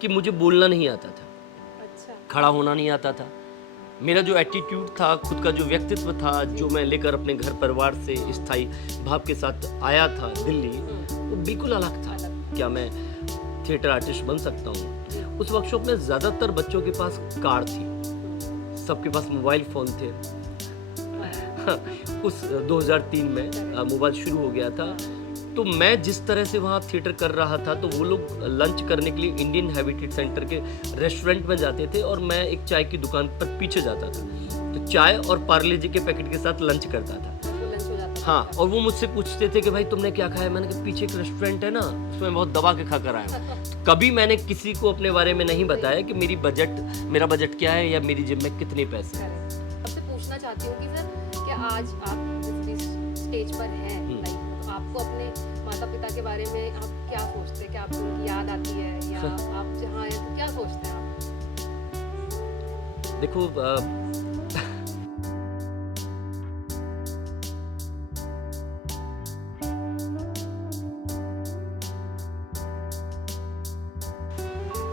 कि मुझे बोलना नहीं आता था, अच्छा। खड़ा होना नहीं आता था। मेरा जो एटीट्यूड था, खुद का जो व्यक्तित्व था, जो मैं लेकर अपने घर परिवार से स्थायी भाव के साथ आया था दिल्ली, वो बिल्कुल अलग था। क्या मैं थिएटर आर्टिस्ट बन सकता हूँ? उस वर्कशॉप में ज़्यादातर बच्चों के पास कार थी, सबके पास मोबाइल फ़ोन थे। उस 2003 में मोबाइल शुरू हो गया था। तो मैं जिस तरह से वहाँ थिएटर कर रहा था, तो वो लोग लंच करने के लिए इंडियन हैबिटेट सेंटर के रेस्टोरेंट में जाते थे और मैं एक चाय की दुकान पर पीछे जाता था, तो चाय और पार्ले जी के पैकेट के साथ लंच करता था। लंच हो जाता था। हाँ, और वो मुझसे पूछते थे कि भाई तुमने क्या खाया? मैंने कहा पीछे एक रेस्टोरेंट है ना, उसमें बहुत दबा के खा कर आया हूँ। कभी मैंने किसी को अपने बारे में नहीं बताया कि मेरा बजट क्या है या मेरी जेब में कितने पैसे हैं। आपसे पूछना चाहती हूँ कि सर, क्या आज आप जिस स्टेज पर हैं, लाइक, तो आपको अपने माता पिता के बारे में आप क्या सोचते हैं? क्या आपको उनकी याद आती है, या आप जहाँ हैं तो क्या सोचते हैं आप? देखो,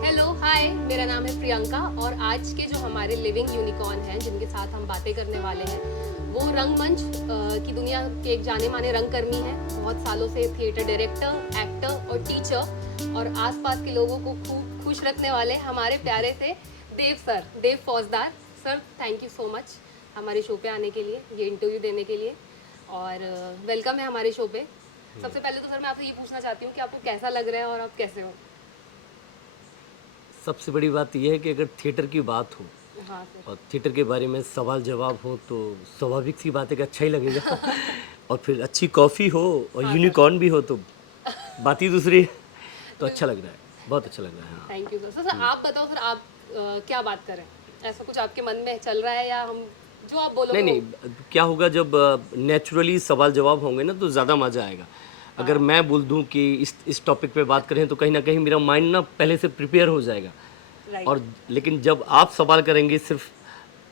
हेलो, हाय, मेरा नाम है प्रियंका और आज के जो हमारे लिविंग यूनिकॉर्न हैं जिनके साथ हम बातें करने वाले हैं, वो रंगमंच की दुनिया के एक जाने माने रंगकर्मी हैं। बहुत सालों से थिएटर डायरेक्टर, एक्टर और टीचर और आसपास के लोगों को खूब खुश रखने वाले हमारे प्यारे से देव सर, देव फौजदार sir. Thank you so much हमारे शो पे आने के लिए, ये इंटरव्यू देने के लिए, और वेलकम है हमारे शो पे। सबसे पहले तो सर मैं आपसे ये पूछना चाहती हूँ कि आपको कैसा लग रहा है और आप कैसे हो? सबसे बड़ी बात यह है कि अगर थिएटर की बात हो हाँ सर। और थिएटर के बारे में सवाल जवाब हो, तो स्वाभाविक सी बात है कि अच्छा ही लगेगा। और फिर अच्छी कॉफ़ी हो और यूनिकॉर्न भी हो तो बात ही दूसरी है। तो अच्छा लग रहा है, बहुत अच्छा लग रहा है। हाँ, थैंक यू सर। सर आप बताओ सर, आप क्या बात करें? ऐसा कुछ आपके मन में चल रहा है, या हम जो आप बोलोगे नहीं नहीं, क्या होगा जब नेचुरली सवाल जवाब होंगे ना, तो ज़्यादा मज़ा आएगा। अगर मैं बोल दूं कि इस टॉपिक पे बात करें, तो कहीं ना कहीं मेरा माइंड ना पहले से प्रिपेयर हो जाएगा। राइट। और लेकिन जब आप सवाल करेंगे सिर्फ,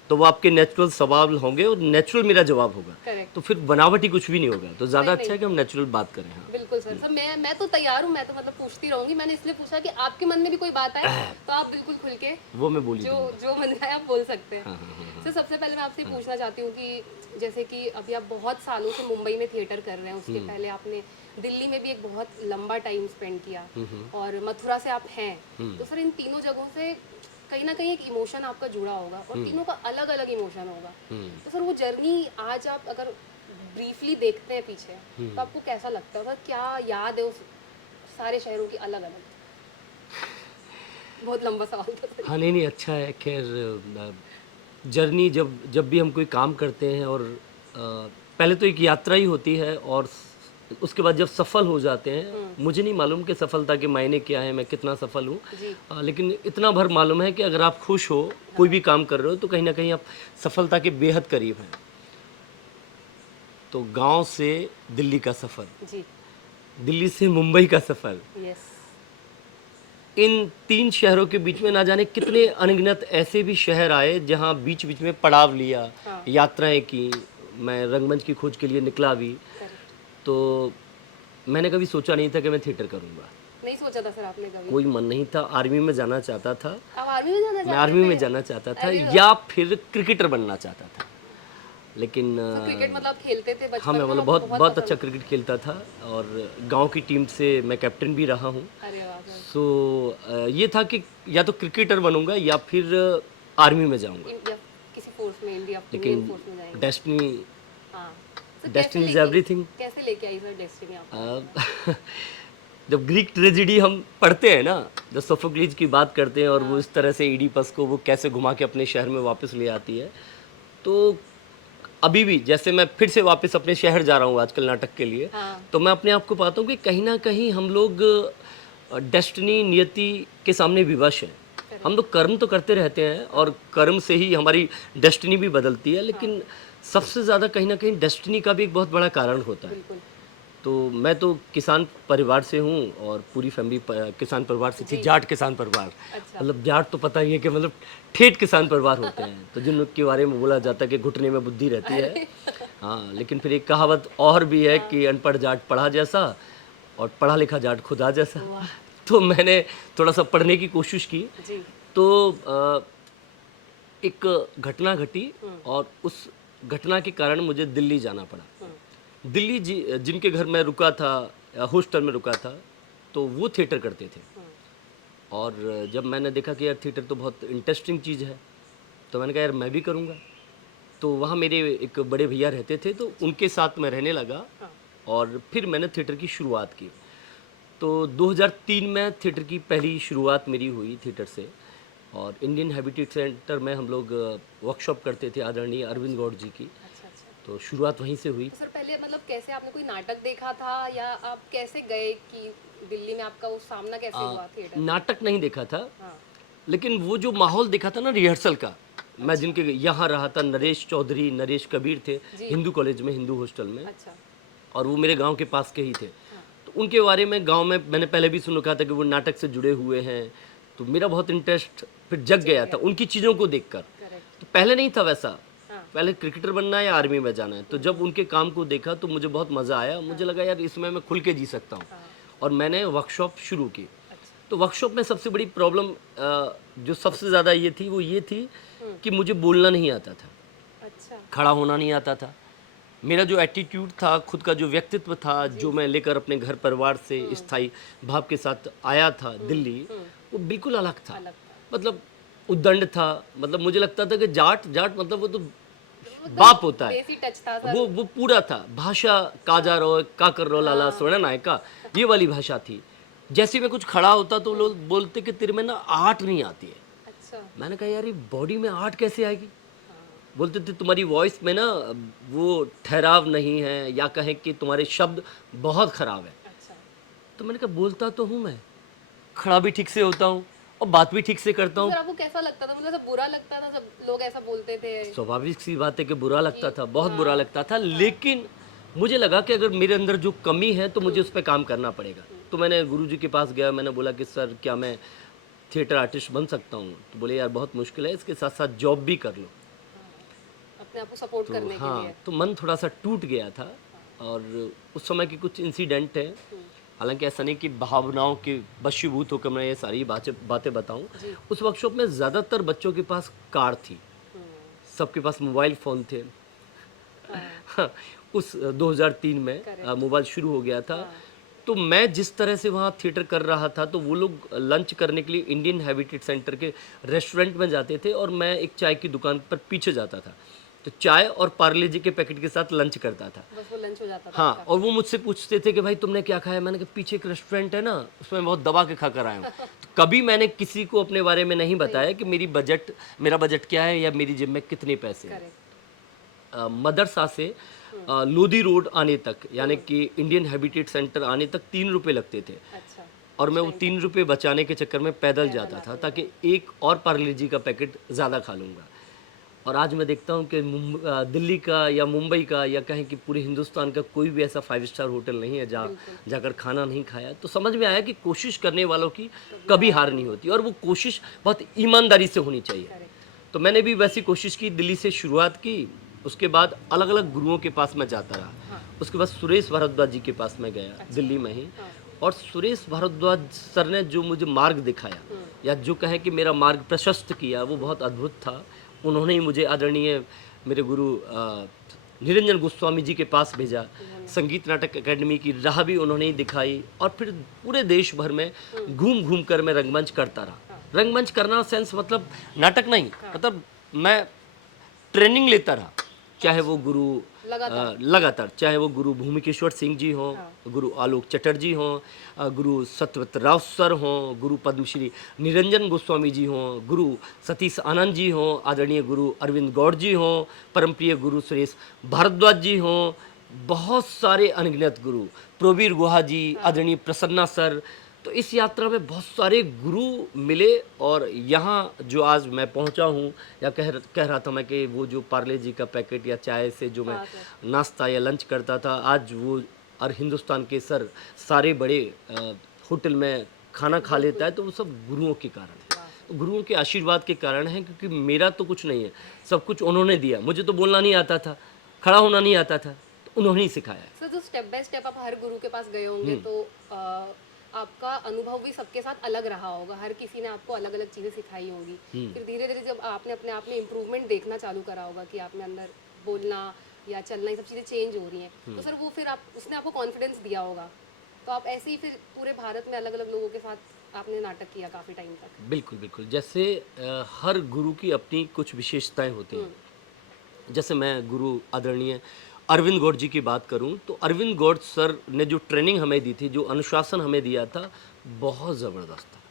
तो वो आपके नेचुरल सवाल होंगे और नेचुरल मेरा जवाब होगा। करेक्ट। तो फिर बनावटी कुछ भी नहीं होगा। तो ज़्यादा नहीं, अच्छा है कि हम नेचुरल बात करें। हाँ, बिल्कुल सर। सर मैं तो तैयार हूँ, मैं तो मतलब पूछती रहूंगी। मैंने इसलिए पूछा कि आपके मन में भी कोई बात आए तो आप बिल्कुल खुल के वो मैं बोली जो दूंगा। जो मन आए आप बोल सकते हैं। हाँ हाँ हाँ सर सबसे पहले मैं आपसे पूछना चाहती हूँ कि जैसे कि अभी आप बहुत सालों से मुंबई में थिएटर कर रहे हैं, उसके पहले आपने दिल्ली में भी एक बहुत लंबा टाइम स्पेंड किया, और मथुरा से आप हैं। तो सर इन तीनों जगहों से कहीं ना कहीं एक इमोशन आपका जुड़ा होगा, और तीनों का अलग अलग इमोशन होगा। तो सर वो जर्नी आज आप अगर ब्रीफली देखते हैं पीछे, तो आपको कैसा लगता है? सर क्या याद है उस सारे शहरों की अलग अलग? बहुत लंबा सवाल था सर। हाँ, नहीं नहीं, अच्छा है। खैर, जर्नी जब जब भी हम कोई काम करते हैं, और पहले तो एक यात्रा ही होती है, और उसके बाद जब सफल हो जाते हैं, मुझे नहीं मालूम कि सफलता के मायने क्या है, मैं कितना सफल हूँ। जी। लेकिन इतना भर मालूम है कि अगर आप खुश हो, कोई भी काम कर रहे हो, तो कहीं ना कहीं आप सफलता के बेहद करीब हैं। तो गांव से दिल्ली का सफ़र, जी। दिल्ली से मुंबई का सफ़र, यस। इन 3 शहरों के बीच में ना जाने कितने अनगिनत ऐसे भी शहर आए जहाँ बीच बीच में पड़ाव लिया, हाँ। यात्राएं की। मैं रंगमंच की खोज के लिए निकला भी, करेक्ट। तो मैंने कभी सोचा नहीं था कि मैं थिएटर करूँगा। नहीं सोचा था सर आपने कभी? कोई मन नहीं था। आर्मी में जाना चाहता था, आप आर्मी में जाना मैं चाहते आर्मी में थे? जाना चाहता था, अरे वाह। या फिर क्रिकेटर बनना चाहता था। लेकिन तो क्रिकेट मतलब आप खेलते थे हाँ, बचपन मैं में? मतलब आपको बहुत बहुत अच्छा पसंद? क्रिकेट खेलता था, और गांव की टीम से मैं कैप्टन भी रहा हूँ। अरे वाह सर। सो ये था कि या तो क्रिकेटर बनूंगा या फिर आर्मी में जाऊंगा। इंडिया किसी फोर्स में, इंडिया इंडियन लेकिन फोर्स में जाएंगे? डेस्टिनी हाँ। Sir destiny is everything. कैसे लेके आई सर डेस्टिनी आपको? जब ग्रीक ट्रेजेडी हम पढ़ते हैं ना, जब सोफोक्लिस की बात करते हैं, और वो इस तरह से ईडीपस को वो कैसे घुमा के अपने शहर में वापस ले आती है, तो अभी भी जैसे मैं फिर से वापस अपने शहर जा रहा हूँ आजकल नाटक के लिए, हाँ। तो मैं अपने आप को पाता हूँ कि कहीं ना कहीं हम लोग डेस्टिनी, नियति के सामने विवश हैं। हम लोग कर्म तो करते रहते हैं, और कर्म से ही हमारी डेस्टिनी भी बदलती है, लेकिन सबसे ज़्यादा कहीं ना कहीं डेस्टिनी का भी एक बहुत बड़ा कारण होता है। बिल्कुल। तो मैं तो किसान परिवार से हूँ, और पूरी फैमिली किसान परिवार से थी, जी। जाट किसान परिवार। अच्छा। मतलब जाट तो पता ही है कि मतलब ठेठ किसान परिवार होते हैं, तो जिनके बारे में बोला जाता है कि घुटने में बुद्धि रहती है। हाँ, लेकिन फिर एक कहावत और भी है कि अनपढ़ जाट पढ़ा जैसा, और पढ़ा लिखा जाट खुदा जैसा। वाह। तो मैंने थोड़ा सा पढ़ने की कोशिश की। जी। तो एक घटना घटी और उस घटना के कारण मुझे दिल्ली जाना पड़ा। दिल्ली जिनके घर मैं रुका था, हॉस्टल में रुका था, तो वो थिएटर करते थे। और जब मैंने देखा कि यार थिएटर तो बहुत इंटरेस्टिंग चीज़ है, तो मैंने कहा यार मैं भी करूँगा। तो वहाँ मेरे एक बड़े भैया रहते थे, तो उनके साथ मैं रहने लगा और फिर मैंने थिएटर की शुरुआत की। तो 2003 में थिएटर की पहली शुरुआत मेरी हुई थिएटर से। और इंडियन हैबिटेट सेंटर में हम लोग वर्कशॉप करते थे आदरणीय अरविंद गौड़ जी की। अच्छा अच्छा। तो शुरुआत वहीं से हुई। तो सर पहले मतलब कैसे आपने कोई नाटक देखा था या आप कैसे गए कि दिल्ली में आपका वो सामना कैसे हुआ थिएटर? नाटक नहीं देखा था, हाँ। लेकिन वो जो माहौल देखा था ना रिहर्सल का, मैं जिनके यहाँ रहा था, नरेश चौधरी, नरेश कबीर थे हिंदू कॉलेज में, हिंदू हॉस्टल में, अच्छा। और वो मेरे गांव के पास के ही थे। तो उनके बारे में गांव में मैंने पहले भी सुन रखा था कि वो नाटक से जुड़े हुए हैं, तो मेरा बहुत इंटरेस्ट फिर जग गया था उनकी चीज़ों को देखकर। करेक्ट। तो पहले नहीं था वैसा, हाँ। पहले क्रिकेटर बनना है या आर्मी में जाना है। तो जब उनके काम को देखा तो मुझे बहुत मज़ा आया, मुझे लगा यार इसमें मैं खुल के जी सकता हूँ, और मैंने वर्कशॉप शुरू की। अच्छा। तो वर्कशॉप में सबसे बड़ी प्रॉब्लम जो सबसे ज़्यादा ये थी, वो ये थी कि मुझे बोलना नहीं आता था, अच्छा। खड़ा होना नहीं आता था। मेरा जो एटीट्यूड था, खुद का जो व्यक्तित्व था, जो मैं लेकर अपने घर परिवार से स्थायी भाव के साथ आया था दिल्ली, वो बिल्कुल अलग था। अलग था। मतलब उद्दंड था। मतलब मुझे लगता था कि जाट जाट मतलब वो तो बाप होता है, देसी टच था सर। वो पूरा था। भाषा काजा रो का कर रो लाला सोना नायका, ये वाली भाषा थी। जैसे मैं कुछ खड़ा होता तो लोग बोलते कि तेरे में ना आर्ट नहीं आती है। अच्छा। मैंने कहा यार ये बॉडी में आर्ट कैसे आएगी? बोलते थे तुम्हारी वॉइस में ना वो ठहराव नहीं है, या कहें कि तुम्हारे शब्द बहुत खराब है। अच्छा। तो मैंने कहा बोलता तो हूँ मैं, खड़ा भी ठीक से होता हूँ और बात भी ठीक से करता हूँ। सर आपको कैसा लगता था, मतलब सब बुरा लगता था, सब लोग ऐसा बोलते थे? स्वाभाविक सी बात है कि बुरा लगता था, बहुत बुरा लगता था, लेकिन मुझे लगा कि अगर मेरे अंदर जो कमी है तो मुझे उस पर काम करना पड़ेगा। तो मैंने गुरुजी के पास गया, मैंने बोला कि सर क्या मैं थिएटर आर्टिस्ट बन सकता हूँ? तो बोले यार बहुत मुश्किल है, इसके साथ साथ जॉब भी कर लो। अपने आप को सपोर्ट तो करने के हाँ, लिए। तो मन थोड़ा सा टूट गया था। और उस समय की कुछ इंसिडेंट है, हालांकि ऐसा नहीं कि भावनाओं के वशीभूत होकर मैं ये सारी बातें बताऊं। जी। उस वर्कशॉप में ज़्यादातर बच्चों के पास कार थी, सबके पास मोबाइल फ़ोन थे। हाँ, उस 2003 में मोबाइल शुरू हो गया था। तो मैं जिस तरह से वहाँ थिएटर कर रहा था, तो वो लोग लंच करने के लिए इंडियन हैबिटेट सेंटर के रेस्टोरेंट में जाते थे और मैं एक चाय की दुकान पर पीछे जाता था। तो चाय और पार्ले जी के पैकेट के साथ लंच करता था। बस वो लंच हो जाता था हाँ, आपका। और वो मुझसे पूछते थे कि भाई तुमने क्या खाया? मैंने कहा पीछे एक रेस्टोरेंट है ना, उसमें बहुत दबा के खा कर आया हूँ। तो कभी मैंने किसी को अपने बारे में नहीं बताया कि मेरा बजट क्या है या मेरी जेब में कितने पैसे हैं। करेक्ट। मदरसा से लोधी रोड आने तक, यानी कि इंडियन हैबिटेट सेंटर आने तक 3 रुपये लगते थे, अच्छा। और मैं वो 3 रुपये बचाने के चक्कर में पैदल जाता था ताकि एक और पार्ले जी का पैकेट ज़्यादा खा लूँगा। और आज मैं देखता हूँ कि दिल्ली का या मुंबई का या कहें कि पूरे हिंदुस्तान का कोई भी ऐसा 5 स्टार होटल नहीं है जहाँ जाकर खाना नहीं खाया। तो समझ में आया कि कोशिश करने वालों की कभी हार नहीं होती, और वो कोशिश बहुत ईमानदारी से होनी चाहिए। तो मैंने भी वैसी कोशिश की, दिल्ली से शुरुआत की। उसके बाद अलग अलग गुरुओं के पास मैं जाता रहा। उसके बाद सुरेश भारद्वाज जी के पास मैं गया, दिल्ली में ही। और सुरेश भारद्वाज सर ने जो मुझे मार्ग दिखाया, या जो कहे कि मेरा मार्ग प्रशस्त किया, वो बहुत अद्भुत था। उन्होंने ही मुझे आदरणीय मेरे गुरु निरंजन गोस्वामी जी के पास भेजा। संगीत नाटक एकेडमी की राह भी उन्होंने ही दिखाई, और फिर पूरे देश भर में घूम घूम कर मैं रंगमंच करता रहा। रंगमंच करना सेंस मतलब नाटक नहीं, मतलब मैं ट्रेनिंग लेता रहा। चाहे वो गुरु लगातार, चाहे वो गुरु भूमिकेश्वर सिंह जी हों, गुरु आलोक चटर्जी हों, गुरु सत्यव्रत राव सर हों, गुरु पद्मश्री निरंजन गोस्वामी जी हों, गुरु सतीश आनंद जी हों, आदरणीय गुरु अरविंद गौड़ जी हों, परमप्रिय गुरु सुरेश भारद्वाज जी हों, बहुत सारे अनगिनत गुरु, प्रवीर गुहा जी, आदरणीय प्रसन्ना सर। तो इस यात्रा में बहुत सारे गुरु मिले, और यहाँ जो आज मैं पहुँचा हूँ, या कह रहा था मैं कि वो जो पार्ले जी का पैकेट या चाय से जो मैं नाश्ता या लंच करता था, आज वो और हिंदुस्तान के सारे बड़े होटल में खाना खा लेता है, तो वो सब गुरुओं के कारण है। तो गुरुओं के आशीर्वाद के कारण है, क्योंकि मेरा तो कुछ नहीं है, सब कुछ उन्होंने दिया। मुझे तो बोलना नहीं आता था, खड़ा होना नहीं आता था, तो उन्होंने ही सिखाया है। सर जो स्टेप बाय स्टेप आप हर गुरु के पास गए होंगे, तो आपका अनुभव भी सबके साथ अलग रहा होगा, हर किसी ने आपको अलग अलग चीज़ें सिखाई होगी। फिर धीरे धीरे जब आपने अपने आप में इम्प्रूवमेंट देखना चालू करा होगा कि आप में अंदर बोलना या चलना ये सब चीज़ें चेंज हो रही हैं, तो सर वो फिर आप उसने आपको कॉन्फिडेंस दिया होगा, तो आप ऐसे ही फिर पूरे भारत में अलग अलग लोगों के साथ आपने नाटक किया काफ़ी टाइम तक। बिल्कुल बिल्कुल, जैसे हर गुरु की अपनी कुछ विशेषताएं होती हैं। जैसे मैं गुरु आदरणीय अरविंद गौड़ जी की बात करूं तो अरविंद गौड़ सर ने जो ट्रेनिंग हमें दी थी, जो अनुशासन हमें दिया था, बहुत ज़बरदस्त था,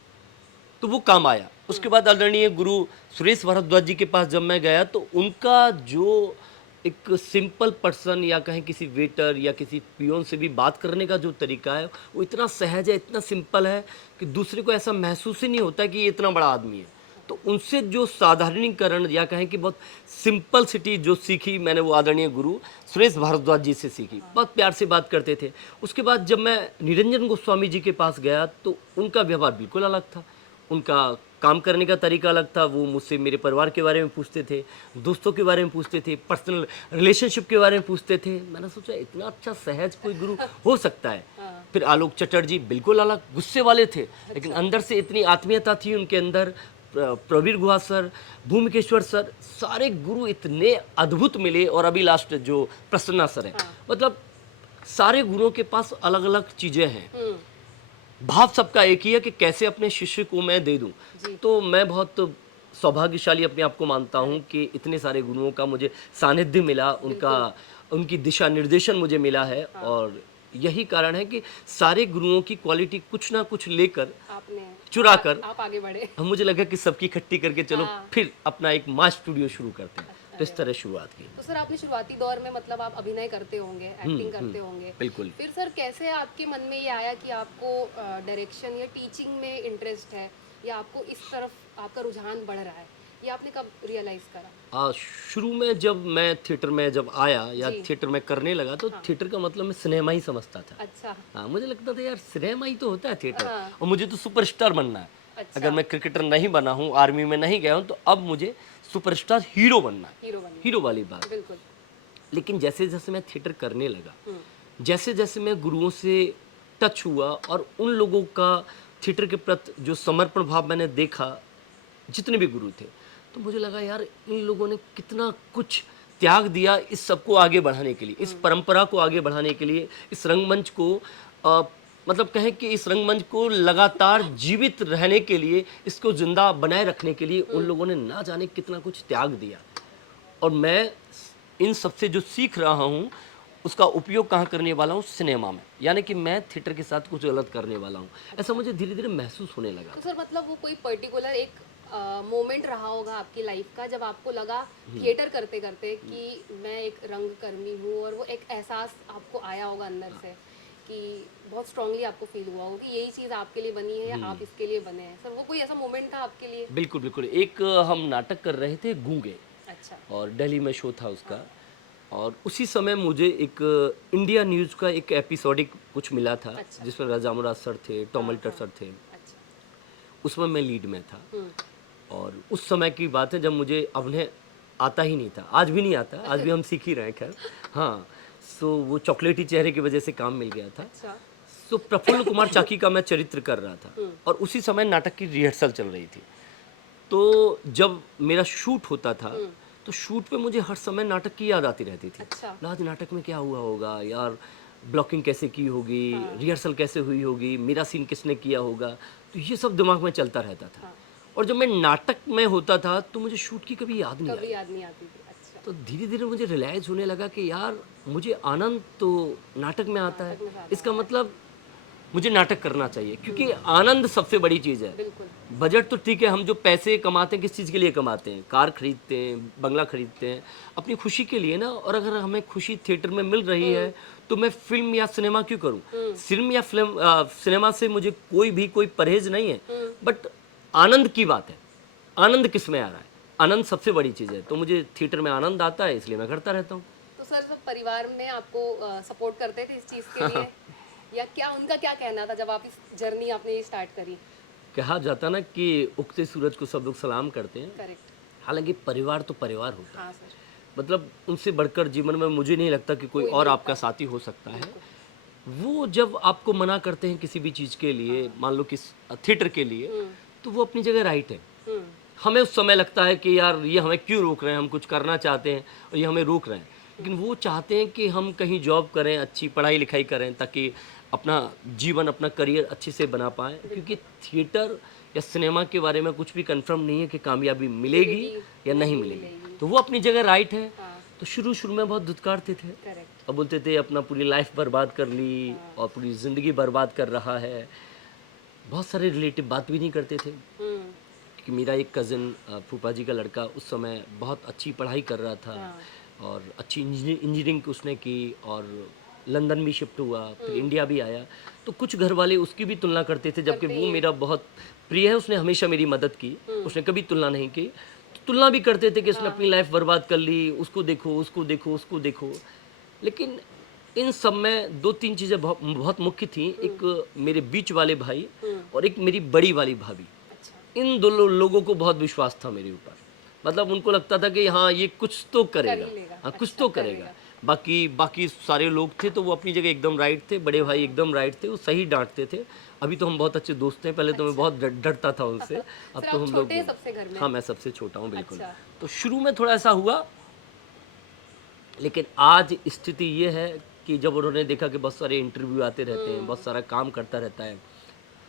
तो वो काम आया। उसके बाद आदरणीय गुरु सुरेश भारद्वाज जी के पास जब मैं गया तो उनका जो एक सिंपल पर्सन या कहें किसी वेटर या किसी पियोन से भी बात करने का जो तरीका है वो इतना सहज है, इतना सिंपल है कि दूसरे को ऐसा महसूस ही नहीं होता कि ये इतना बड़ा आदमी है। तो उनसे जो साधारणीकरण या कहें कि बहुत सिंपल सिटी जो सीखी मैंने, वो आदरणीय गुरु सुरेश भारद्वाज जी से सीखी। बहुत प्यार से बात करते थे। उसके बाद जब मैं निरंजन गोस्वामी जी के पास गया तो उनका व्यवहार बिल्कुल अलग था, उनका काम करने का तरीका अलग था। वो मुझसे मेरे परिवार के बारे में पूछते थे, दोस्तों के बारे में पूछते थे, पर्सनल रिलेशनशिप के बारे में पूछते थे। मैंने सोचा इतना अच्छा सहज कोई गुरु हो सकता है। फिर आलोक चटर्जी बिल्कुल अलग, गुस्से वाले थे लेकिन अंदर से इतनी आत्मीयता थी उनके अंदर। प्रवीर गुहा सर, भूमिकेश्वर सर, सारे गुरु इतने अद्भुत मिले। और अभी लास्ट जो प्रसन्ना सर है, मतलब सारे गुरुओं के पास अलग अलग चीज़ें हैं। भाव सबका एक ही है कि कैसे अपने शिष्य को मैं दे दूं। तो मैं बहुत सौभाग्यशाली अपने आप को मानता हूं कि इतने सारे गुरुओं का मुझे सानिध्य मिला, उनकी दिशा निर्देशन मुझे मिला है। और यही कारण है कि सारे गुरुओं की क्वालिटी कुछ ना कुछ लेकर आपने चुरा कर आप आगे बढ़े। मुझे लगा कि सबकी इकट्ठी करके चलो फिर अपना एक मास स्टूडियो शुरू करते हैं। तो इस तरह शुरुआत की। तो सर आपने शुरुआती दौर में मतलब आप अभिनय करते होंगे, एक्टिंग करते होंगे, बिल्कुल। फिर सर कैसे आपके मन में ये आया कि आपको डायरेक्शन या टीचिंग में इंटरेस्ट है, या आपको इस तरफ आपका रुझान बढ़ रहा है, ये आपने कब रियलाइज करा? शुरू में जब मैं थिएटर में जब आया या थिएटर में करने लगा तो थिएटर का मतलब मैं सिनेमा ही समझता था। अच्छा। हाँ, मुझे लगता था यार सिनेमा ही तो होता है थिएटर, और मुझे तो सुपरस्टार बनना है। अगर मैं क्रिकेटर नहीं बना हूँ, आर्मी में नहीं गया हूँ, तो अब मुझे सुपरस्टार हीरो बनना है। हीरो वाली बात। बिल्कुल। लेकिन जैसे जैसे मैं थिएटर करने लगा, जैसे जैसे मैं गुरुओं से टच हुआ और उन लोगों का थिएटर के प्रति जो समर्पण भाव मैंने देखा, जितने भी गुरु थे, तो मुझे लगा यार इन लोगों ने कितना कुछ त्याग दिया इस सबको आगे बढ़ाने के लिए, इस परंपरा को आगे बढ़ाने के लिए, इस रंगमंच को मतलब कहें कि इस रंगमंच को लगातार जीवित रहने के लिए, इसको जिंदा बनाए रखने के लिए उन लोगों ने ना जाने कितना कुछ त्याग दिया। और मैं इन सबसे जो सीख रहा हूँ उसका उपयोग कहाँ करने वाला हूँ? सिनेमा में। यानी कि मैं थिएटर के साथ कुछ गलत करने वाला हूँ, ऐसा मुझे धीरे धीरे महसूस होने लगा। तो सर मतलब वो कोई पर्टिकुलर एक मोमेंट रहा होगा आपकी लाइफ का जब आपको लगा थिएटर करते करते कि मैं एक रंगकर्मी हूँ, और वो एक एहसास आपको आया होगा अंदर से कि बहुत स्ट्रांगली आपको फील हुआ होगा कि यही चीज़ आपके लिए बनी है या आप इसके लिए बने हैं। सर वो कोई ऐसा मोमेंट था आपके लिए? बिल्कुल बिल्कुल। एक हम नाटक कर रहे थे गूंगे, अच्छा। और दिल्ली में शो था उसका। और उसी समय मुझे एक इंडिया न्यूज़ का एक एपिसोडिक कुछ मिला था। अच्छा। जिसमें राजा मुराद सर थे, टॉम अल्टर सर थे। अच्छा। उसमें मैं लीड में था। और उस समय की बात है जब मुझे अभिनय आता ही नहीं था, आज भी नहीं आता, आज भी हम सीख ही रहे हैं। खैर हाँ, सो वो चॉकलेटी चेहरे की वजह से काम मिल गया था। अच्छा। सो प्रफुल्ल कुमार चाकी का मैं चरित्र कर रहा था, और उसी समय नाटक की रिहर्सल चल रही थी। तो जब मेरा शूट होता था तो शूट पे मुझे हर समय नाटक की याद आती रहती थी। अच्छा। आज नाटक में क्या हुआ होगा यार, ब्लॉकिंग कैसे की होगी, रिहर्सल कैसे हुई होगी, मेरा सीन किसने किया होगा, तो ये सब दिमाग में चलता रहता था। और जब मैं नाटक में होता था तो मुझे शूट की कभी याद नहीं आती थी। अच्छा। तो धीरे धीरे मुझे रियलाइज होने लगा कि यार मुझे आनंद तो नाटक में आता है, इसका मतलब मुझे नाटक करना चाहिए, क्योंकि आनंद सबसे बड़ी चीज़ है। बिल्कुल। बजट तो ठीक है, हम जो पैसे कमाते हैं किस चीज़ के लिए कमाते हैं? कार खरीदते हैं, बंगला खरीदते हैं, अपनी खुशी के लिए ना। और अगर हमें खुशी थिएटर में मिल रही है तो मैं फिल्म या सिनेमा क्यों करूं? फिल्म या सिनेमा से मुझे कोई परहेज नहीं है, बट आनंद की बात है। आनंद किस में आ रहा है? आनंद सबसे बड़ी चीज़ है। तो मुझे थिएटर में आनंद आता है, इसलिए मैं करता रहता हूँ। तो सर सब परिवार में आपको सपोर्ट करते थे इस चीज़ के लिए, या क्या उनका क्या कहना था जब आप इस जर्नी आपने ये स्टार्ट करी? कहा जाता ना कि उगते सूरज को सब लोग सलाम करते हैं। करेक्ट। हालांकि परिवार तो परिवार होता है। हाँ सर। मतलब उनसे बढ़कर जीवन में मुझे नहीं लगता कि कोई और आपका साथी हो सकता है। वो जब आपको मना करते हैं किसी भी चीज़ के लिए, मान लो कि थिएटर के लिए, तो वो अपनी जगह राइट है। हम्म, हमें उस समय लगता है कि यार ये हमें क्यों रोक रहे हैं, हम कुछ करना चाहते हैं और ये हमें रोक रहे हैं, लेकिन वो चाहते हैं कि हम कहीं जॉब करें, अच्छी पढ़ाई लिखाई करें, ताकि अपना जीवन, अपना करियर अच्छे से बना पाएँ, क्योंकि थिएटर या सिनेमा के बारे में कुछ भी कंफर्म नहीं है कि कामयाबी मिलेगी या नहीं मिलेगी। तो वो अपनी जगह राइट है। तो शुरू शुरू में बहुत धुतकारते थे, करेक्ट। अब बोलते थे अपना पूरी लाइफ बर्बाद कर ली और पूरी ज़िंदगी बर्बाद कर रहा है। बहुत सारे रिलेटिव बात भी नहीं करते थे, क्योंकि मेरा एक कज़न फूफा जी का लड़का उस समय बहुत अच्छी पढ़ाई कर रहा था और अच्छी इंजीनियरिंग उसने की और लंदन भी शिफ्ट हुआ, फिर इंडिया भी आया। तो कुछ घर वाले उसकी भी तुलना करते थे, जबकि वो मेरा बहुत प्रिय है, उसने हमेशा मेरी मदद की, उसने कभी तुलना नहीं की। तो तुलना भी करते थे कि उसने अपनी लाइफ बर्बाद कर ली, उसको देखो, उसको देखो, उसको देखो। लेकिन इन सब में दो तीन चीज़ें बहुत बहुत मुख्य थी। एक मेरे बीच वाले भाई और एक मेरी बड़ी वाली भाभी। अच्छा। इन दोनों लोगों को बहुत विश्वास था मेरे ऊपर, मतलब उनको लगता था कि हाँ ये कुछ तो करेगा, लेगा। हाँ कुछ तो करेगा। बाकी बाकी सारे लोग थे तो वो अपनी जगह एकदम राइट थे, बड़े भाई एकदम राइट थे, वो सही डांटते थे। अभी तो हम बहुत अच्छे दोस्त हैं, पहले तो मैं बहुत डरता था उनसे, अब फिर तो आप हम लोग। छोटे हैं सबसे घर में? हाँ मैं सबसे छोटा हूँ बिल्कुल। अच्छा। तो शुरू में थोड़ा ऐसा हुआ, लेकिन आज स्थिति ये है कि जब उन्होंने देखा कि बहुत सारे इंटरव्यू आते रहते हैं, बहुत सारा काम करता रहता है,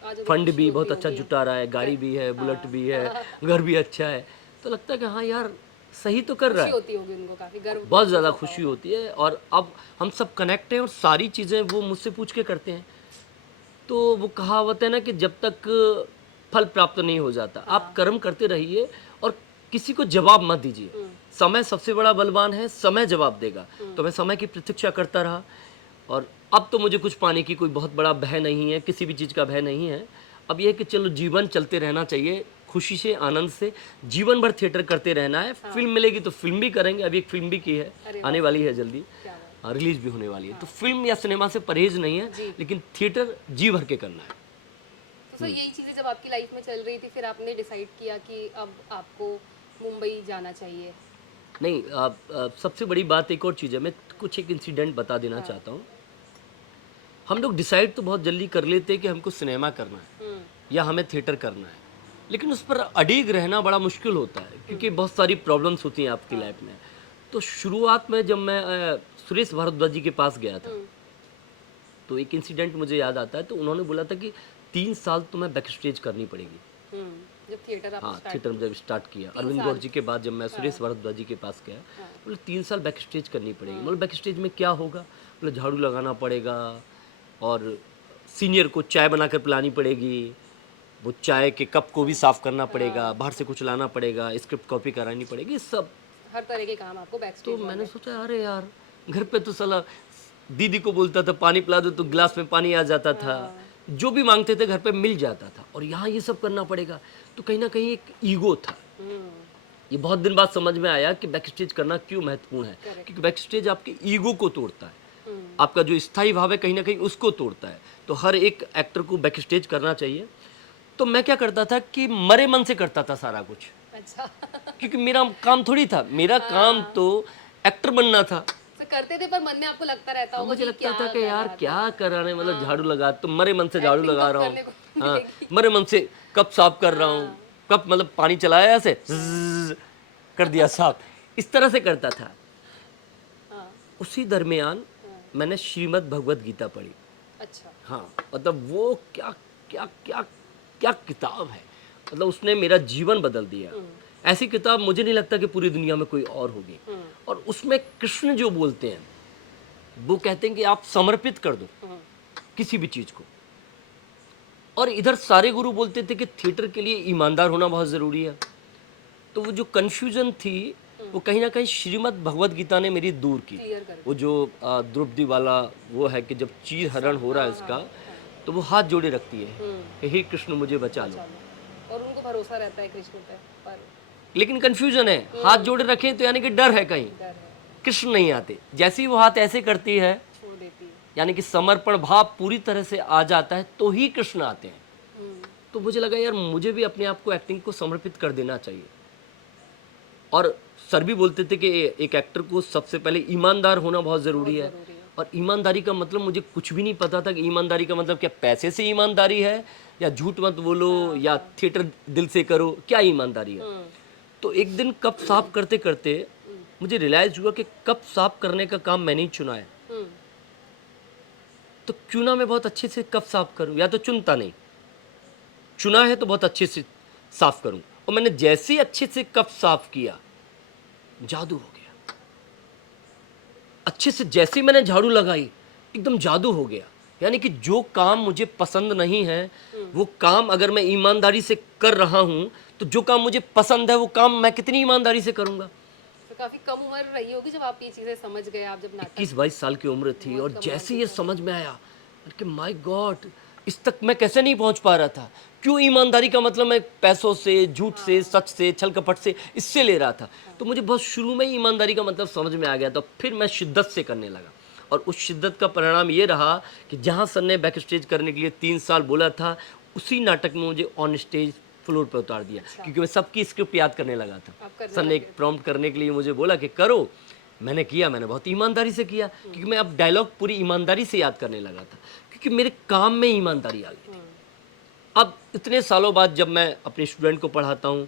आज उन्हें फंड खुशी भी होती बहुत अच्छा होगी। जुटा रहा है, गाड़ी भी है, बुलेट भी है, घर भी अच्छा है, तो लगता है कि हाँ यार सही तो कर रहा खुशी है। होती होगी उनको, काफी गर्व बहुत ज़्यादा खुशी होती है और अब हम सब कनेक्ट हैं और सारी चीज़ें वो मुझसे पूछ के करते हैं। तो वो कहावत है ना कि जब तक फल प्राप्त नहीं हो जाता, आप कर्म करते रहिए और किसी को जवाब मत दीजिए। समय सबसे बड़ा बलवान है, समय जवाब देगा। तो मैं समय की प्रतीक्षा करता रहा और अब तो मुझे कुछ पाने की कोई बहुत बड़ा भय नहीं है, किसी भी चीज़ का भय नहीं है। अब ये है कि चलो जीवन चलते रहना चाहिए, खुशी से, आनंद से, जीवन भर थिएटर करते रहना है। फिल्म मिलेगी तो फिल्म भी करेंगे, अभी एक फिल्म भी की है, आने वाली है जल्दी, क्या बात। रिलीज भी होने वाली है। तो फिल्म या सिनेमा से परहेज नहीं है, लेकिन थिएटर जी भर के करना है। तो सर यही चीजें जब आपकी लाइफ में चल रही थी, फिर आपने डिसाइड किया कि अब आपको मुंबई जाना चाहिए? नहीं, सबसे बड़ी बात एक और चीज़ है, मैं कुछ एक इंसिडेंट बता देना चाहता हूँ। हम लोग डिसाइड तो बहुत जल्दी कर लेते हैं कि हमको सिनेमा करना है या हमें थिएटर करना है, लेकिन उस पर अडिग रहना बड़ा मुश्किल होता है, क्योंकि बहुत सारी प्रॉब्लम्स होती हैं आपकी लाइफ में। तो शुरुआत में जब मैं सुरेश भारद्वाज जी के पास गया था, तो एक इंसिडेंट मुझे याद आता है। तो उन्होंने बोला था कि 3 साल तुम्हें बैक स्टेज करनी पड़ेगी। जब थिएटर आप हाँ, स्टार्ट थिएटर में जब स्टार्ट किया, अरविंद गौर जी के बाद जब मैं सुरेश भारद्वाज जी के पास गया, बोले 3 साल बैक स्टेज करनी पड़ेगी। मतलब बैक स्टेज में क्या होगा? बोले झाड़ू लगाना पड़ेगा और सीनियर को चाय बनाकर पिलानी पड़ेगी, वो चाय के कप को भी साफ करना पड़ेगा, बाहर से कुछ लाना पड़ेगा, स्क्रिप्ट कॉपी करानी पड़ेगी, सब। हर तरह के काम आपको बैक तो स्टेज मैंने सोचा अरे यार, घर पे तो साला दीदी को बोलता था पानी पिला दो तो गिलास में पानी आ जाता था, जो भी मांगते थे घर पे मिल जाता था, और यहाँ ये सब करना पड़ेगा। तो कहीं ना कहीं एक ईगो था। ये बहुत दिन बाद समझ में आया कि बैक स्टेज करना क्यों महत्वपूर्ण है, क्योंकि बैक स्टेज आपके ईगो को तोड़ता है, आपका जो स्थायी भाव है कहीं ना कहीं उसको तोड़ता है। तो हर एक एक्टर को बैक स्टेज करना चाहिए। तो मैं क्या करता था कि मरे मन से करता था सारा कुछ, अच्छा। क्योंकि मेरा काम थोड़ी था, मेरा काम तो एक्टर बनना था। तो करते थे, पर मन में आपको लगता रहता होगा मुझे कि लगता था क्या कि कर यार रहा क्या कर रहा है, मतलब झाड़ू लगा तो मरे मन से झाड़ू Acting लगा कब रहा करने हूँ, को हाँ मरे मन से कप साफ कर रहा हूँ, कप मतलब पानी चलाया ऐसे ज़्ज़ कर दिया साफ, इस तरह से करता था। हाँ। उसी दरमियान मैंने श्रीमद् भगवत गीता पढ़ी। अच्छा। हाँ, मतलब वो क्या क्या क्या क्या किताब है, मतलब उसने मेरा जीवन बदल दिया। ऐसी किताब मुझे नहीं लगता कि पूरी दुनिया में कोई और होगी। और उसमें कृष्ण जो बोलते हैं, वो कहते हैं कि आप समर्पित कर दो किसी भी चीज़ को। और इधर सारे गुरु बोलते थे कि थिएटर के लिए ईमानदार होना बहुत ज़रूरी है। तो वो जो कन्फ्यूजन थी, वो कहीं ना कहीं श्रीमद् भगवत गीता ने मेरी दूर की। क्लियर कर। वो जो द्रौपदी वाला वो है कि जब चीर हरण हो रहा है इसका, तो वो हाथ जोड़े रखती है कि हे कृष्ण मुझे बचा लो। और उनको भरोसा रहता है कृष्ण पे, पर लेकिन कन्फ्यूजन है, हाथ जोड़े रखे तो यानी कि डर है, कहीं डर है, कृष्ण नहीं आते। जैसे ही वो हाथ ऐसे करती है, छोड़ देती है। यानी कि समर्पण भाव पूरी तरह से आ जाता है, तो ही कृष्ण आते हैं। तो मुझे लगा यार मुझे भी अपने आप को एक्टिंग को समर्पित कर देना चाहिए। और सर भी बोलते थे कि एक एक्टर को सबसे पहले ईमानदार होना बहुत ज़रूरी है। और ईमानदारी का मतलब मुझे कुछ भी नहीं पता था कि ईमानदारी का मतलब क्या पैसे से ईमानदारी है, या झूठ मत बोलो, या थिएटर दिल से करो, क्या ईमानदारी है। तो एक दिन कप साफ करते करते मुझे रियलाइज हुआ कि कप साफ करने का काम मैंने ही चुना है। तो क्यों ना मैं बहुत अच्छे से कप साफ करूं, या तो चुनता नहीं, चुना है तो बहुत अच्छे से साफ करूं। और मैंने जैसे ही अच्छे से कप साफ किया, जादू हो गया। अच्छे से जैसे ही मैंने झाड़ू लगाई, एकदम जादू हो गया। यानी कि जो काम मुझे पसंद नहीं है, वो काम अगर मैं ईमानदारी से कर रहा हूं, तो जो काम मुझे पसंद है वो काम मैं कितनी ईमानदारी से करूंगा। तो काफी कम उम्र रही होगी जब आप ये चीजें समझ गए, आप जब नाटक 21-22 साल की उम्र थी, और जैसे ये समझ में आया कि माय गॉड, इस तक मैं कैसे नहीं पहुंच पा रहा था। क्यों ईमानदारी का मतलब मैं पैसों से, झूठ से, सच से, छल कपट से, इससे ले रहा था। तो मुझे बहुत शुरू में ही ईमानदारी का मतलब समझ में आ गया। तो फिर मैं शिद्दत से करने लगा, और उस शिद्दत का परिणाम ये रहा कि जहाँ सर ने बैक स्टेज करने के लिए 3 साल बोला था, उसी नाटक में मुझे ऑन स्टेज फ्लोर पे उतार दिया। क्योंकि मैं सबकी स्क्रिप्ट याद करने लगा था। सर ने एक प्रॉम्प्ट करने के लिए मुझे बोला कि करो, मैंने किया। मैंने बहुत ईमानदारी से किया, क्योंकि मैं अब डायलॉग पूरी ईमानदारी से याद करने लगा था, क्योंकि मेरे काम में ईमानदारी आ गई थी। अब इतने सालों बाद जब मैं अपने स्टूडेंट को पढ़ाता हूँ,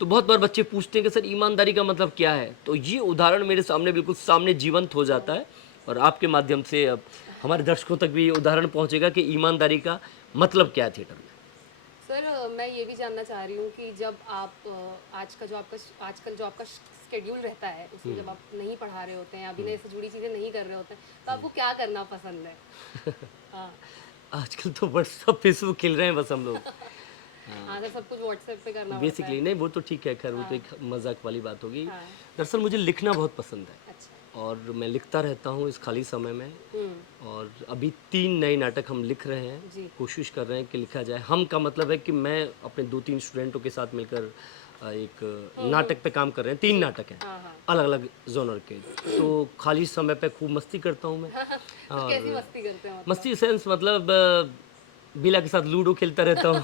तो बहुत बार बच्चे पूछते हैं कि सर ईमानदारी का मतलब क्या है। तो ये उदाहरण मेरे सामने बिल्कुल सामने जीवंत हो जाता है, और आपके माध्यम से अब हमारे दर्शकों तक भी ये उदाहरण पहुँचेगा कि ईमानदारी का मतलब क्या है थिएटर में। सर मैं ये भी जानना चाह रही हूँ कि जब आप आजकल जो आपका स्केड्यूल रहता है, उसमें जब आप नहीं पढ़ा रहे होते हैं, अभिनय से जुड़ी चीज़ें नहीं कर रहे होते हैं, तो आपको क्या करना पसंद है? हाँ आजकल तो व्हाट्सअप फेसबुक खेल रहे हैं बस हम लोग। हाँ, तो सब कुछ व्हाट्सएप पे करना पड़ता बेसिकली नहीं, वो तो ठीक है, खैर वो तो एक मजाक वाली बात होगी। हाँ। दरअसल मुझे लिखना बहुत पसंद है, है। अच्छा। और मैं लिखता रहता हूँ इस खाली समय में। और अभी 3 नए नाटक हम लिख रहे हैं, जी। कोशिश कर रहे हैं कि लिखा जाए। हम का मतलब है कि मैं अपने 2-3 स्टूडेंटों के साथ मिलकर एक नाटक पे काम कर रहे हैं। 3 नाटक हैं, हाँ हाँ। अलग अलग जोनर के। तो खाली समय पे खूब मस्ती करता हूँ मैं। तो कैसी मस्ती करते हैं? मस्ती सेंस मतलब बिला के साथ लूडो खेलता रहता हूँ।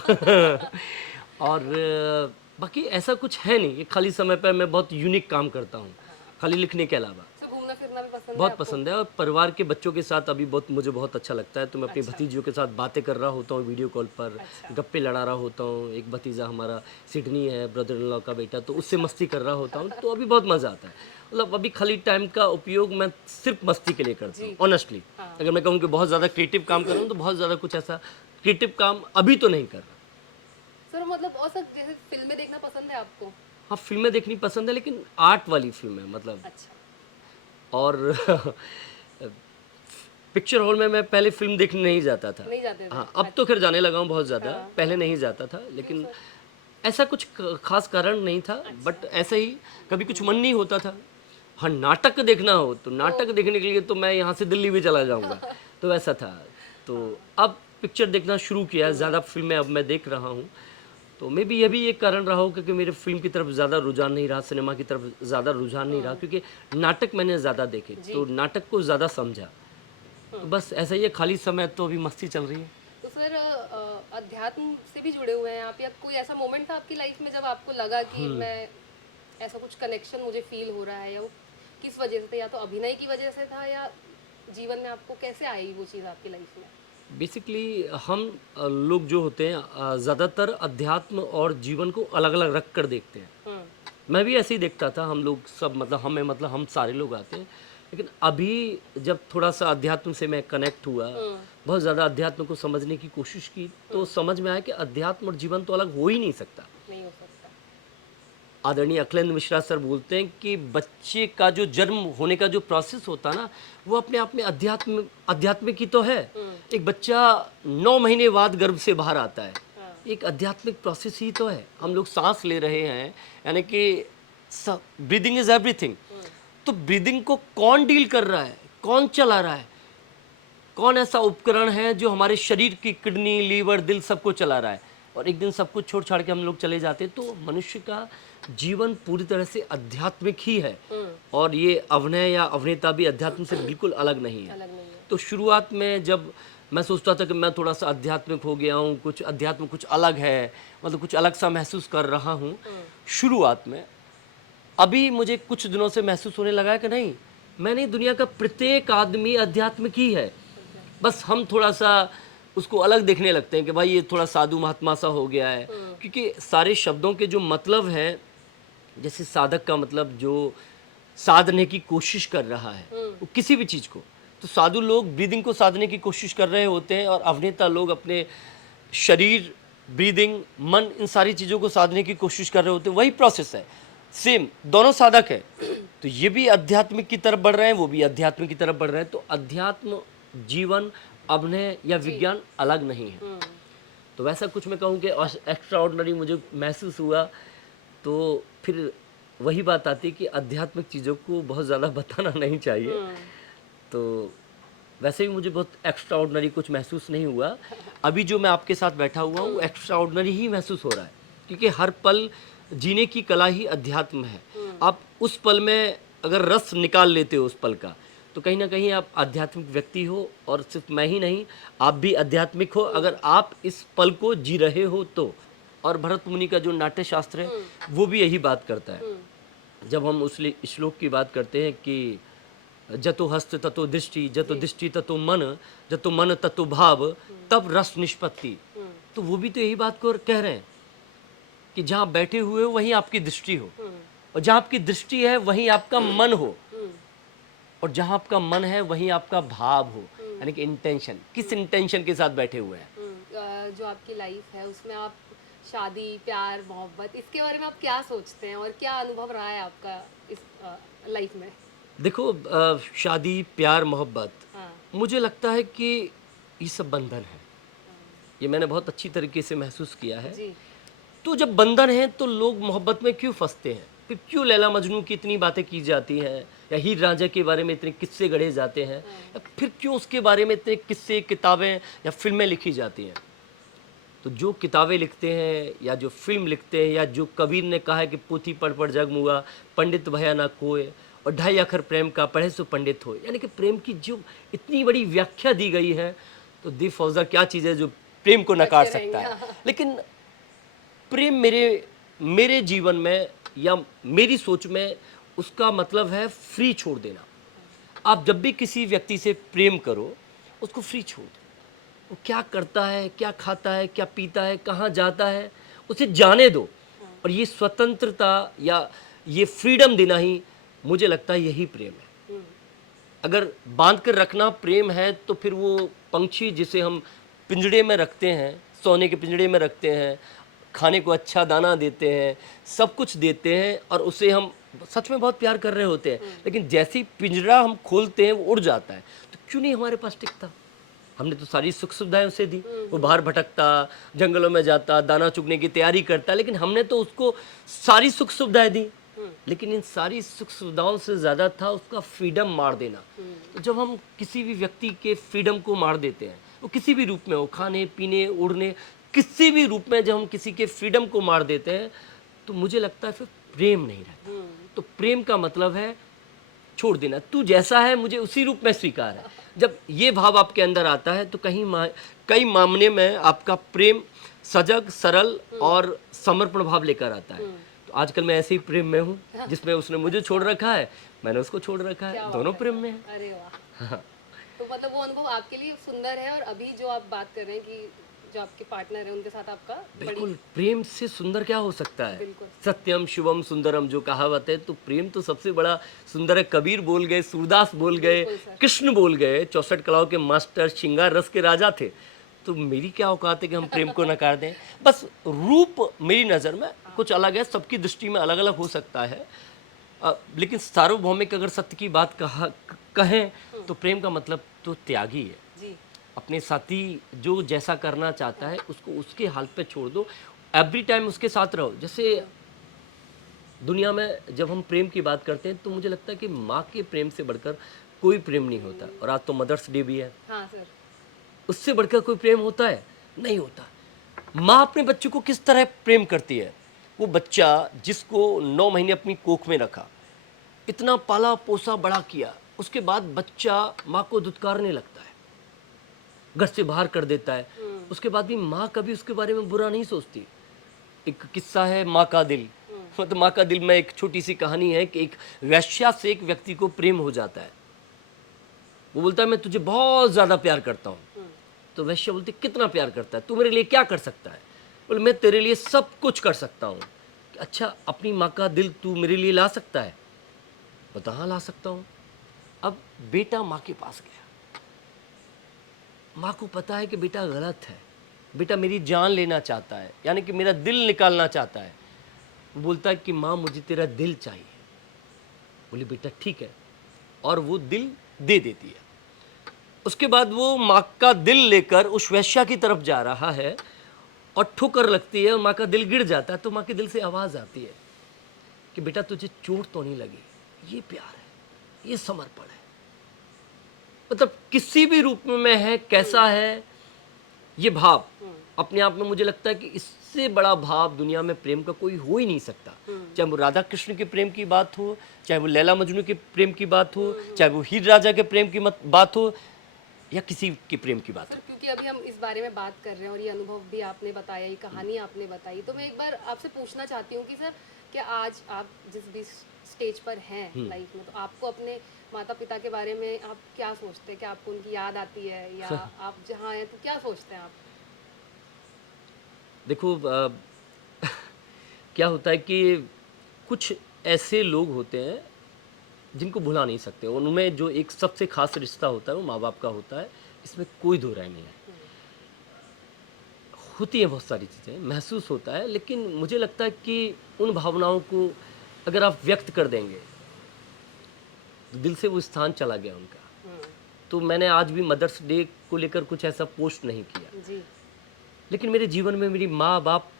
और बाकी ऐसा कुछ है नहीं। ये खाली समय पर मैं बहुत यूनिक काम करता हूँ, खाली लिखने के अलावा। तो घूमना फिरना भी पसंद है बहुत आपको? पसंद है, और परिवार के बच्चों के साथ अभी मुझे बहुत अच्छा लगता है। तो मैं अपनी भतीजियों के साथ बातें कर रहा होता हूँ वीडियो कॉल पर, गप्पे लड़ा रहा होता हूँ। एक भतीजा हमारा सिडनी है, ब्रदर इन लॉ का बेटा, तो उससे मस्ती कर रहा होता हूँ। तो अभी बहुत मज़ा आता है। मतलब अभी खाली टाइम का उपयोग मैं सिर्फ मस्ती के लिए करता हूँ, ऑनेस्टली। अगर मैं कहूँ कि बहुत ज़्यादा क्रिएटिव काम कर रहा हूँ, तो बहुत ज़्यादा कुछ ऐसा क्रिएटिव काम अभी तो नहीं कर रहा। सर मतलब और सर जैसे फिल्में देखना पसंद है आपको? हाँ, फिल्में देखनी पसंद है, लेकिन आर्ट वाली फिल्में मतलब। अच्छा। और पिक्चर हॉल में मैं पहले फिल्म देखने नहीं जाता था। नहीं जाते थे? हाँ, अब तो खैर जाने लगा हूँ बहुत ज़्यादा। पहले नहीं जाता था, लेकिन ऐसा कुछ खास कारण नहीं था। बट ऐसे ही कभी कुछ मन नहीं होता था। हाँ, नाटक देखना हो तो नाटक देखने के लिए तो मैं यहाँ से दिल्ली भी चला जाऊँगा। तो वैसा था। तो अब पिक्चर देखना शुरू किया, ज़्यादा फिल्में अब मैं देख रहा हूँ। तो मे बी ये भी एक कारण रहा हो, क्योंकि मेरे फिल्म की तरफ ज़्यादा रुझान नहीं रहा, सिनेमा की तरफ ज़्यादा रुझान नहीं रहा, क्योंकि नाटक मैंने ज़्यादा देखे, तो नाटक को ज़्यादा समझा। तो बस ऐसा ही है, खाली समय तो अभी मस्ती चल रही है। तो सर अध्यात्म से भी जुड़े हुए हैं आप, या कोई ऐसा मोमेंट था आपकी लाइफ में जब आपको लगा कि मैं ऐसा कुछ कनेक्शन मुझे फील हो रहा है, या वो किस वजह से था? या तो अभिनय की वजह से था, या जीवन में आपको कैसे आई वो चीज़ आपकी लाइफ में? बेसिकली हम लोग जो होते हैं ज़्यादातर अध्यात्म और जीवन को अलग अलग रख कर देखते हैं। मैं भी ऐसे ही देखता था। हम लोग सब मतलब हम सारे लोग आते हैं, लेकिन अभी जब थोड़ा सा अध्यात्म से मैं कनेक्ट हुआ, बहुत ज़्यादा अध्यात्म को समझने की कोशिश की, तो समझ में आया कि अध्यात्म और जीवन तो अलग हो ही नहीं सकता। नहीं हो सकता। आदरणीय अखिलेंद्र मिश्रा सर बोलते हैं कि बच्चे का जो जन्म होने का जो प्रोसेस होता है ना, वो अपने आप में आध्यात्मिक ही तो है। एक बच्चा 9 महीने बाद गर्भ से बाहर आता है, एक आध्यात्मिक प्रोसेस ही तो है। हम लोग सांस ले रहे हैं, यानी कि ब्रीदिंग इज एवरीथिंग। तो ब्रीदिंग को कौन डील कर रहा है, कौन चला रहा है, कौन ऐसा उपकरण है जो हमारे शरीर की किडनी, लीवर, दिल सबको चला रहा है, और एक दिन सब कुछ छोड़ छाड़ के हम लोग चले जाते हैं। तो मनुष्य का जीवन पूरी तरह से आध्यात्मिक ही है, और ये अभिनय या अभिनेता भी अध्यात्म से बिल्कुल अलग नहीं है। तो शुरुआत में जब मैं सोचता था कि मैं थोड़ा सा आध्यात्मिक हो गया हूँ, कुछ अध्यात्म कुछ अलग है, मतलब कुछ अलग सा महसूस कर रहा हूँ शुरुआत में। अभी मुझे कुछ दिनों से महसूस होने लगा है कि नहीं, मैंने दुनिया का प्रत्येक आदमी आध्यात्मिक ही है, बस हम थोड़ा सा उसको अलग देखने लगते हैं कि भाई ये थोड़ा साधु महात्मा सा हो गया है, क्योंकि सारे शब्दों के जो मतलब है, जैसे साधक का मतलब जो साधने की कोशिश कर रहा है वो किसी भी चीज़ को, तो साधु लोग ब्रीदिंग को साधने की कोशिश कर रहे होते हैं और अभिनेता लोग अपने शरीर, ब्रीदिंग, मन, इन सारी चीज़ों को साधने की कोशिश कर रहे होते हैं। वही प्रोसेस है, सेम, दोनों साधक है। तो ये भी आध्यात्मिक की तरफ बढ़ रहे हैं, वो भी आध्यात्मिक की तरफ बढ़ रहे हैं। तो अध्यात्म, जीवन, अभिनय या विज्ञान अलग नहीं है। तो वैसा कुछ मैं कहूँ कि एक्स्ट्रा ऑर्डिनरी मुझे महसूस हुआ, तो फिर वही बात आती है कि आध्यात्मिक चीज़ों को बहुत ज़्यादा बताना नहीं चाहिए। तो वैसे भी मुझे बहुत एक्स्ट्रा ऑर्डिनरी कुछ महसूस नहीं हुआ। अभी जो मैं आपके साथ बैठा हुआ हूँ वो एक्स्ट्रा ऑर्डिनरी ही महसूस हो रहा है, क्योंकि हर पल जीने की कला ही अध्यात्म है। आप उस पल में अगर रस निकाल लेते हो उस पल का, तो कहीं ना कहीं आप आध्यात्मिक व्यक्ति हो। और सिर्फ मैं ही नहीं, आप भी आध्यात्मिक हो अगर आप इस पल को जी रहे हो तो। और भरत मुनि का जो नाट्य शास्त्र है वो भी यही बात करता है। जब हम उस श्लोक की बात करते हैं कि जतो हस्त ततो दृष्टि, जतो दृष्टि ततो मन, जतो मन ततो भाव, तब रस निष्पत्ति, तो वो भी तो यही बात को कह रहे हैं कि जहाँ बैठे हुए हो वहीं आपकी दृष्टि हो, और जहाँ आपकी दृष्टि है वहीं आपका मन हो, और जहाँ आपका मन है वहीं आपका भाव हो, यानी कि इंटेंशन, किस इंटेंशन के साथ बैठे हुए हैं। जो आपकी लाइफ है उसमें आप शादी, प्यार, मोहब्बत, इसके बारे में आप क्या सोचते हैं और क्या अनुभव रहा है आपका इस लाइफ में? देखो, शादी, प्यार, मोहब्बत, मुझे लगता है कि ये सब बंधन है। ये मैंने बहुत अच्छी तरीके से महसूस किया है। जी। तो जब बंधन है तो लोग मोहब्बत में क्यों फंसते हैं? फिर क्यों लैला मजनू की इतनी बातें की जाती हैं, या हीर रांझा के बारे में इतने किस्से गढ़े जाते हैं, या फिर क्यों उसके बारे में इतने किस्से, किताबें या फिल्में लिखी जाती हैं? तो जो किताबें लिखते हैं या जो फिल्म लिखते हैं, या जो कबीर ने कहा है कि पोथी पढ़ पढ़ जग मुआ, पंडित भया ना कोय, और 2.5 अक्षर प्रेम का पढ़े सो पंडित हो, यानी कि प्रेम की जो इतनी बड़ी व्याख्या दी गई है, तो दी फौजदार क्या चीज़ है जो प्रेम को नकार सकता है? लेकिन प्रेम मेरे जीवन में या मेरी सोच में उसका मतलब है फ्री छोड़ देना। आप जब भी किसी व्यक्ति से प्रेम करो, उसको फ्री छोड़ दो। वो क्या करता है, क्या खाता है, क्या पीता है, कहाँ जाता है, उसे जाने दो। और ये स्वतंत्रता या ये फ्रीडम देना ही, मुझे लगता है यही प्रेम है। अगर बांध कर रखना प्रेम है, तो फिर वो पंछी जिसे हम पिंजड़े में रखते हैं, सोने के पिंजड़े में रखते हैं, खाने को अच्छा दाना देते हैं, सब कुछ देते हैं, और उसे हम सच में बहुत प्यार कर रहे होते हैं, लेकिन जैसे ही पिंजरा हम खोलते हैं वो उड़ जाता है। तो क्यों नहीं हमारे पास टिकता? हमने तो सारी सुख सुविधाएं उसे दी, वो बाहर भटकता, जंगलों में जाता, दाना चुगने की तैयारी करता, लेकिन हमने तो उसको सारी सुख सुविधाएं दी। लेकिन इन सारी सुख सुविधाओं से ज़्यादा था उसका फ्रीडम मार देना। तो जब हम किसी भी व्यक्ति के फ्रीडम को मार देते हैं, वो किसी भी रूप में हो, खाने पीने, उड़ने, किसी भी रूप में जब हम किसी के फ्रीडम को मार देते हैं, तो मुझे लगता है फिर प्रेम नहीं रहता। तो प्रेम का मतलब है छोड़ देना, तू जैसा है मुझे उसी रूप में स्वीकार है। जब ये भाव आपके अंदर आता है तो कई मामले में आपका प्रेम सजग, सरल और समर्पण भाव लेकर आता है। तो आजकल मैं ऐसे ही प्रेम में हूँ, जिसमें उसने मुझे छोड़ रखा है, मैंने उसको छोड़ रखा है, दोनों प्रेम में है। अरे वाह। तो मतलब वो अनुभव आपके लिए सुंदर है, और अभी जो आप बात कर रहे हैं कि जो आपके पार्टनर है उनके साथ आपका बिल्कुल, प्रेम से सुंदर क्या हो सकता है? बिल्कुल। सत्यम शिवम सुंदरम जो कहावत है, तो प्रेम तो सबसे बड़ा सुंदर है। कबीर बोल गए, सूरदास बोल गए, कृष्ण बोल गए, 64 कलाओं के मास्टर, श्रृंगार रस के राजा थे। तो मेरी क्या औकात है कि हम प्रेम को नकार दें? बस रूप मेरी नज़र में कुछ अलग है, सबकी दृष्टि में अलग अलग हो सकता है, लेकिन सार्वभौमिक अगर सत्य की बात कहें तो प्रेम का मतलब तो त्यागी है। जी। अपने साथी जो जैसा करना चाहता है उसको उसके हाल पे छोड़ दो, एवरी टाइम उसके साथ रहो। जैसे दुनिया में जब हम प्रेम की बात करते हैं तो मुझे लगता है कि माँ के प्रेम से बढ़कर कोई प्रेम नहीं होता। और आज तो मदर्स डे भी है। हाँ सर। उससे बढ़कर कोई प्रेम होता है? नहीं होता। माँ अपने बच्चे को किस तरह प्रेम करती है? वो बच्चा जिसको 9 महीने अपनी कोख में रखा, इतना पाला पोसा बड़ा किया, उसके बाद बच्चा माँ को धुतकारने लगता है, घर से बाहर कर देता है, उसके बाद भी माँ कभी उसके बारे में बुरा नहीं सोचती। एक किस्सा है माँ का दिल। मतलब माँ का दिल में एक छोटी सी कहानी है कि एक वेश्या से एक व्यक्ति को प्रेम हो जाता है। वो बोलता है मैं तुझे बहुत ज़्यादा प्यार करता हूँ। तो वेश्या बोलती कितना प्यार करता है, तू मेरे लिए क्या कर सकता है? बोले मैं तेरे लिए सब कुछ कर सकता हूँ। अच्छा, अपनी माँ का दिल तू मेरे लिए ला सकता है? बता हाँ ला सकता हूँ। अब बेटा माँ के पास गया, माँ को पता है कि बेटा गलत है, बेटा मेरी जान लेना चाहता है, यानी कि मेरा दिल निकालना चाहता है। वो बोलता है कि माँ मुझे तेरा दिल चाहिए। बोली बेटा ठीक है, और वो दिल दे देती है। उसके बाद वो माँ का दिल लेकर उस वेश्या की तरफ जा रहा है और ठोकर लगती है और माँ का दिल गिर जाता है। तो माँ के दिल से आवाज़ आती है कि बेटा तुझे चोट तो नहीं लगी, ये प्यार है, ये समर्पण है। मतलब किसी भी रूप में है, कैसा है ये भाव, अपने आप में मुझे लगता है कि इससे बड़ा भाव दुनिया में प्रेम का कोई हो ही नहीं सकता। चाहे वो राधा कृष्ण के प्रेम की बात हो, चाहे वो लैला मजनू के प्रेम की बात हो, चाहे वो हीर राजा के प्रेम की बात हो, या किसी के प्रेम की बात सर हो। क्योंकि अभी हम इस बारे में बात कर रहे हैं और ये अनुभव भी आपने बताया, ये कहानी आपने बताई, तो मैं एक बार आपसे पूछना चाहती हूँ कि सर क्या आज आप जिस भी स्टेज पर हैं लाइफ में, तो आपको अपने माता पिता के बारे में आप क्या सोचते हैं? क्या आपको उनकी याद आती है, या आप जहाँ हैं तो क्या सोचते हैं आप? देखो क्या होता है कि कुछ ऐसे लोग होते हैं जिनको भुला नहीं सकते, उनमें जो एक सबसे खास रिश्ता होता है वो माँ बाप का होता है, इसमें कोई दो राय नहीं है। होती है बहुत सारी चीज़ें, महसूस होता है, लेकिन मुझे लगता है कि उन भावनाओं को अगर आप व्यक्त कर देंगे तो दिल से वो स्थान चला गया उनका। तो मैंने आज भी मदर्स डे को लेकर कुछ ऐसा पोस्ट नहीं किया, जी, लेकिन मेरे जीवन में मेरी माँ बाप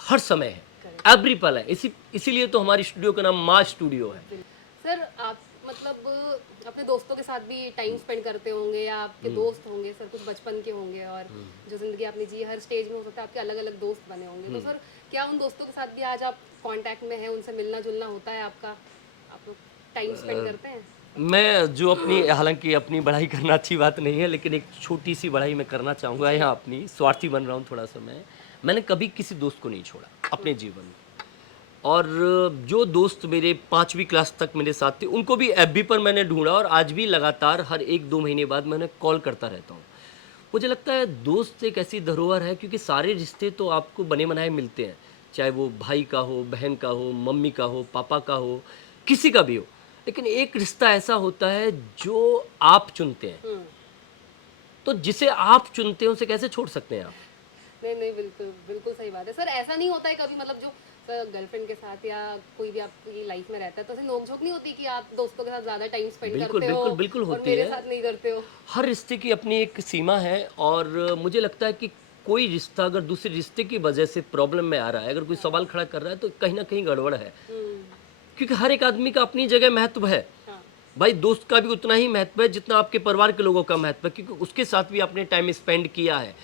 हर समय है, करेक्ट। एवरी पल है। इसीलिए तो हमारी स्टूडियो का नाम माँ स्टूडियो है। सर आप मतलब अपने दोस्तों के साथ भी टाइम स्पेंड करते होंगे, या आपके दोस्त होंगे सर, कुछ बचपन के होंगे, और जो जिंदगी आपने जी हर स्टेज में हो सकता है आपके अलग अलग दोस्त बने होंगे, तो सर क्या उन दोस्तों के साथ भी आज आप कांटेक्ट में हैं, उनसे मिलना जुलना होता है आपका, आप लोग टाइम स्पेंड करते हैं? मैं जो अपनी, हालांकि अपनी बढ़ाई करना अच्छी बात नहीं है, लेकिन एक छोटी सी बढ़ाई मैं करना चाहूँगा यहाँ अपनी, स्वार्थी बन रहा हूँ थोड़ा सा मैंने कभी किसी दोस्त को नहीं छोड़ा अपने जीवन में। और जो दोस्त मेरे 5वीं क्लास तक मेरे साथ थे उनको भी एफबी पर मैंने ढूंढा, और आज भी लगातार हर 1-2 महीने बाद मैं उन्हें कॉल करता रहता हूँ। मुझे लगता है दोस्त एक ऐसी धरोहर है, क्योंकि सारे रिश्ते तो आपको बने बनाए मिलते हैं, चाहे वो भाई का हो, बहन का हो, मम्मी का हो, पापा का हो, किसी का भी हो, लेकिन एक रिश्ता ऐसा होता है जो आप चुनते हैं। तो जिसे आप चुनते हैं उसे कैसे छोड़ सकते हैं आप? नहीं नहीं, बिल्कुल बिल्कुल सही बात है सर। ऐसा नहीं होता है कभी, मतलब जो गर्लफ्रेंड के साथ या कोई भी आपकी लाइफ में रहता है, तो ऐसे नोकझोंक नहीं होती कि आप दोस्तों के साथ ज्यादा टाइम स्पेंड बिल्कुल करते हो बिल्कुल बिल्कुल और होती मेरे है। साथ नहीं करते हो? हर रिश्ते की अपनी एक सीमा है, और मुझे लगता है कि कोई रिश्ता अगर दूसरे रिश्ते की वजह से प्रॉब्लम में आ रहा है, अगर कोई सवाल खड़ा कर रहा है, तो कहीं ना कहीं गड़बड़ है। क्योंकि हर एक आदमी का अपनी जगह महत्व है। हाँ, भाई दोस्त का भी उतना ही महत्व है जितना आपके परिवार के लोगों का महत्व है, क्योंकि उसके साथ भी आपने टाइम स्पेंड किया है।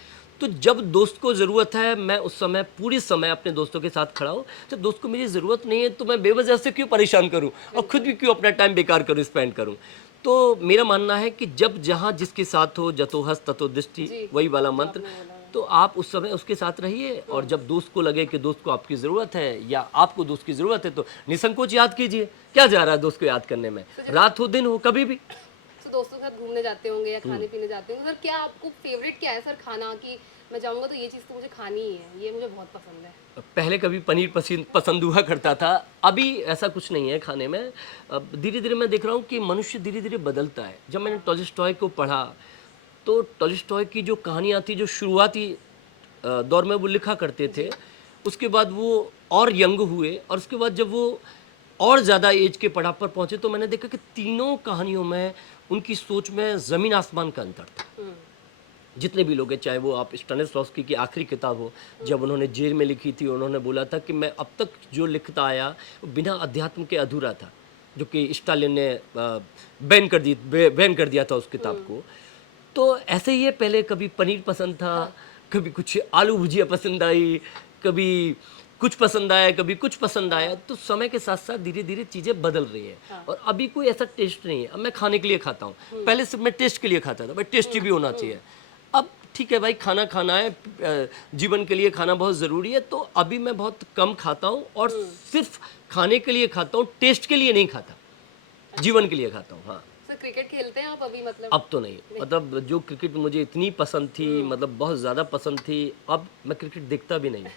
तो जब दोस्त को ज़रूरत है, मैं उस समय पूरी समय अपने दोस्तों के साथ खड़ा हूँ। जब दोस्त को मेरी ज़रूरत नहीं है तो मैं बेवजह से क्यों परेशान करूँ और खुद भी क्यों अपना टाइम बेकार करूँ, स्पेंड करूँ। तो मेरा मानना है कि जब जहाँ जिसके साथ हो, जतो हस्त ततो दृष्टि, जी, वही वाला जो मंत्र। आपने बोला। तो आप उस समय उसके साथ रहिए, और जब दोस्त को लगे कि दोस्त को आपकी ज़रूरत है या आपको दोस्त की ज़रूरत है, तो निसंकोच याद कीजिए। क्या जा रहा है दोस्त को याद करने में, रात हो दिन हो कभी भी। तो दोस्तों के साथ घूमने जाते होंगे या खाने पीने जाते होंगे, सर क्या आपको फेवरेट क्या है सर खाना, कि मैं जाऊंगा तो ये चीज़ तो मुझे खानी ही है, ये मुझे बहुत पसंद है? पहले कभी पनीर पसंद हुआ करता था, अभी ऐसा कुछ नहीं है खाने में। अब धीरे धीरे मैं देख रहा हूँ कि मनुष्य धीरे धीरे बदलता है। जब मैंने टॉलस्टॉय को पढ़ा, तो टॉलस्टॉय की जो कहानियाँ थी, जो शुरुआती दौर में वो लिखा करते थे, उसके बाद वो और यंग हुए, और उसके बाद जब वो और ज़्यादा एज के पड़ाव पर पहुँचे, तो मैंने देखा कि तीनों कहानियों में उनकी सोच में ज़मीन आसमान का अंतर था। जितने भी लोग हैं, चाहे वो आप स्टानिस्लॉवस्की की आखिरी किताब हो, जब उन्होंने जेल में लिखी थी, उन्होंने बोला था कि मैं अब तक जो लिखता आया वो बिना अध्यात्म के अधूरा था, जो कि स्टालिन ने बैन कर दिया था उस किताब को। तो ऐसे ही है, पहले कभी पनीर पसंद था, कभी कुछ आलू भुजिया पसंद आई, कभी कुछ पसंद आया, कभी कुछ पसंद आया। तो समय के साथ साथ धीरे धीरे चीज़ें बदल रही हैं, और अभी कोई ऐसा टेस्ट नहीं है। अब मैं खाने के लिए खाता हूँ, पहले सिर्फ मैं टेस्ट के लिए खाता था, बट टेस्टी भी होना चाहिए। अब ठीक है भाई, खाना खाना है, जीवन के लिए खाना बहुत ज़रूरी है, तो अभी मैं बहुत कम खाता हूँ और सिर्फ खाने के लिए खाता हूँ, टेस्ट के लिए नहीं खाता, जीवन के लिए खाता हूँ। हाँ, सर क्रिकेट खेलते हैं आप अभी मतलब? अब तो नहीं, मतलब जो क्रिकेट मुझे इतनी पसंद थी, मतलब बहुत ज़्यादा पसंद थी, अब मैं क्रिकेट देखता भी नहीं हूँ।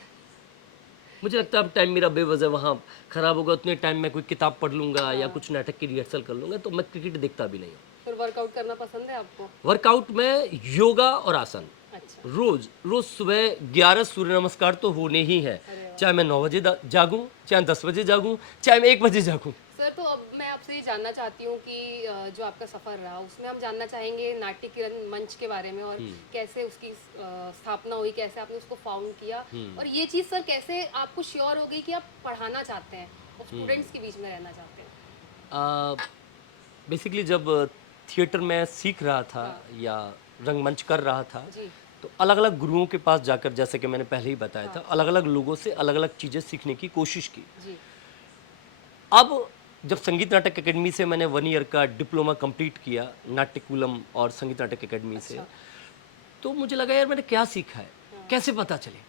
मुझे लगता है अब टाइम मेरा बेवजह वहाँ ख़राब होगा, उतने टाइम मैं कोई किताब पढ़ लूँगा या कुछ नाटक की रिहर्सल कर लूँगा, तो मैं क्रिकेट देखता भी नहीं हूँ। फिर वर्कआउट करना पसंद है आपको? वर्कआउट में योगा और आसन अच्छा। रोज रोज सुबह 11 सूर्य नमस्कार तो होने ही है, चाहे मैं 9 बजे जागूं, चाहे 10 बजे जागूं, चाहे मैं 1 बजे जागूं। सर तो अब मैं आपसे ये जानना चाहती हूँ कि जो आपका सफ़र रहा उसमें हम जानना चाहेंगे नाट्य किरण मंच के बारे में और कैसे उसकी स्थापना हुई, कैसे आपने उसको फाउंड किया, और ये चीज़ सर कैसे आपको श्योर हो गई कि आप पढ़ाना चाहते हैं और स्टूडेंट्स के बीच में रहना चाहते हैं? बेसिकली जब थिएटर में सीख रहा था या रंगमंच कर रहा था, जी। तो अलग अलग गुरुओं के पास जाकर, जैसे कि मैंने पहले ही बताया था, अलग अलग लोगों से अलग अलग चीज़ें सीखने की कोशिश की। जी। अब जब संगीत नाटक एकेडमी से मैंने 1 ईयर का डिप्लोमा कंप्लीट किया, नाट्यकुलम और संगीत नाटक एकेडमी से, तो मुझे लगा यार मैंने क्या सीखा है, कैसे पता चले,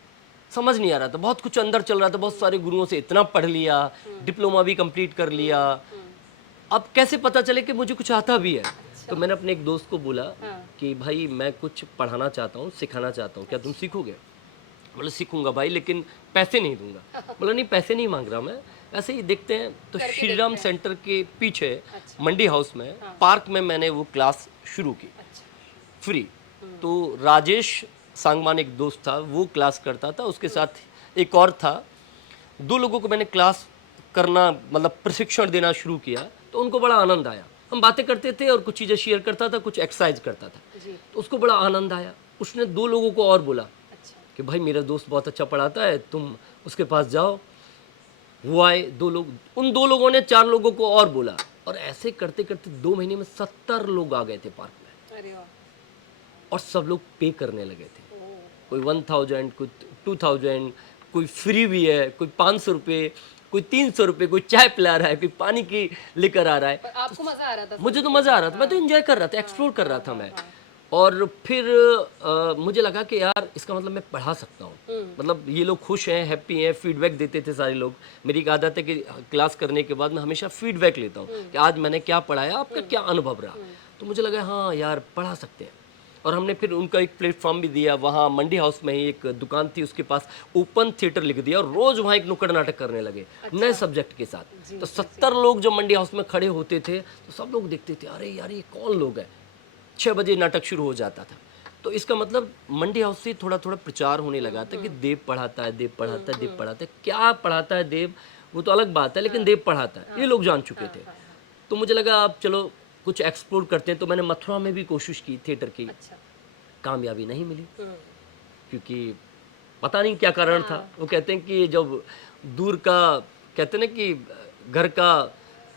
समझ नहीं आ रहा था, बहुत कुछ अंदर चल रहा था, बहुत सारे गुरुओं से इतना पढ़ लिया, डिप्लोमा भी कंप्लीट कर लिया, अब कैसे पता चले कि मुझे कुछ आता भी है। तो मैंने अपने एक दोस्त को बोला कि भाई मैं कुछ पढ़ाना चाहता हूँ, सिखाना चाहता हूँ, क्या तुम सीखोगे? बोले सीखूंगा भाई, लेकिन पैसे नहीं दूंगा। बोला नहीं, पैसे नहीं मांग रहा मैं, ऐसे ही देखते हैं। तो श्रीराम सेंटर के पीछे मंडी हाउस में पार्क में मैंने वो क्लास शुरू की, फ्री। तो राजेश सांगवान एक दोस्त था, वो क्लास करता था, उसके साथ एक और था, 2 लोगों को मैंने क्लास करना मतलब प्रशिक्षण देना शुरू किया, तो उनको बड़ा आनंद आया। हम बातें करते थे और कुछ चीज़ें शेयर करता था, कुछ एक्सरसाइज करता था, तो उसको बड़ा आनंद आया। उसने 2 लोगों को और बोला कि भाई मेरा दोस्त बहुत अच्छा पढ़ाता है, तुम उसके पास जाओ। वो आए 2 लोग, उन 2 लोगों ने 4 लोगों को और बोला, और ऐसे करते करते 2 महीने में 70 लोग आ गए थे पार्क में। अरे वाह। और सब लोग पे करने लगे थे, कोई 1000, कोई 2000, कोई फ्री भी है, कोई 500 रुपये, कोई 300 रुपये, कोई चाय पिला रहा है, कोई पानी की लेकर आ रहा है। पर आपको मजा आ रहा था? मुझे तो मज़ा आ रहा था, मैं तो एंजॉय कर रहा था, एक्सप्लोर कर रहा था मैं। और फिर मुझे लगा कि यार इसका मतलब मैं पढ़ा सकता हूँ, मतलब ये लोग खुश हैं, हैप्पी हैं, फीडबैक देते थे सारे लोग। मेरी एक आदत है कि क्लास करने के बाद मैं हमेशा फीडबैक लेता हूँ कि आज मैंने क्या पढ़ाया, आपका क्या अनुभव रहा। तो मुझे लगा हाँ यार पढ़ा सकते हैं। और हमने फिर उनका एक प्लेटफॉर्म भी दिया, वहाँ मंडी हाउस में ही एक दुकान थी, उसके पास ओपन थिएटर लिख दिया, और रोज़ वहाँ एक नुक्कड़ नाटक करने लगे नए सब्जेक्ट के साथ। तो 70 लोग जब मंडी हाउस में खड़े होते थे तो सब लोग देखते थे, अरे यार ये कौन लोग हैं। 6 बजे नाटक शुरू हो जाता था। तो इसका मतलब मंडी हाउस से थोड़ा थोड़ा प्रचार होने लगा था कि देव पढ़ाता है, देव पढ़ाता है, देव पढ़ाता है। क्या पढ़ाता है देव वो तो अलग बात है, लेकिन देव पढ़ाता है ये लोग जान चुके थे। तो मुझे लगा अब चलो कुछ एक्सप्लोर करते हैं। तो मैंने मथुरा में भी कोशिश की थिएटर की, कामयाबी नहीं मिली, क्योंकि पता नहीं क्या कारण था। वो कहते हैं कि जब दूर का, कहते हैं ना कि घर का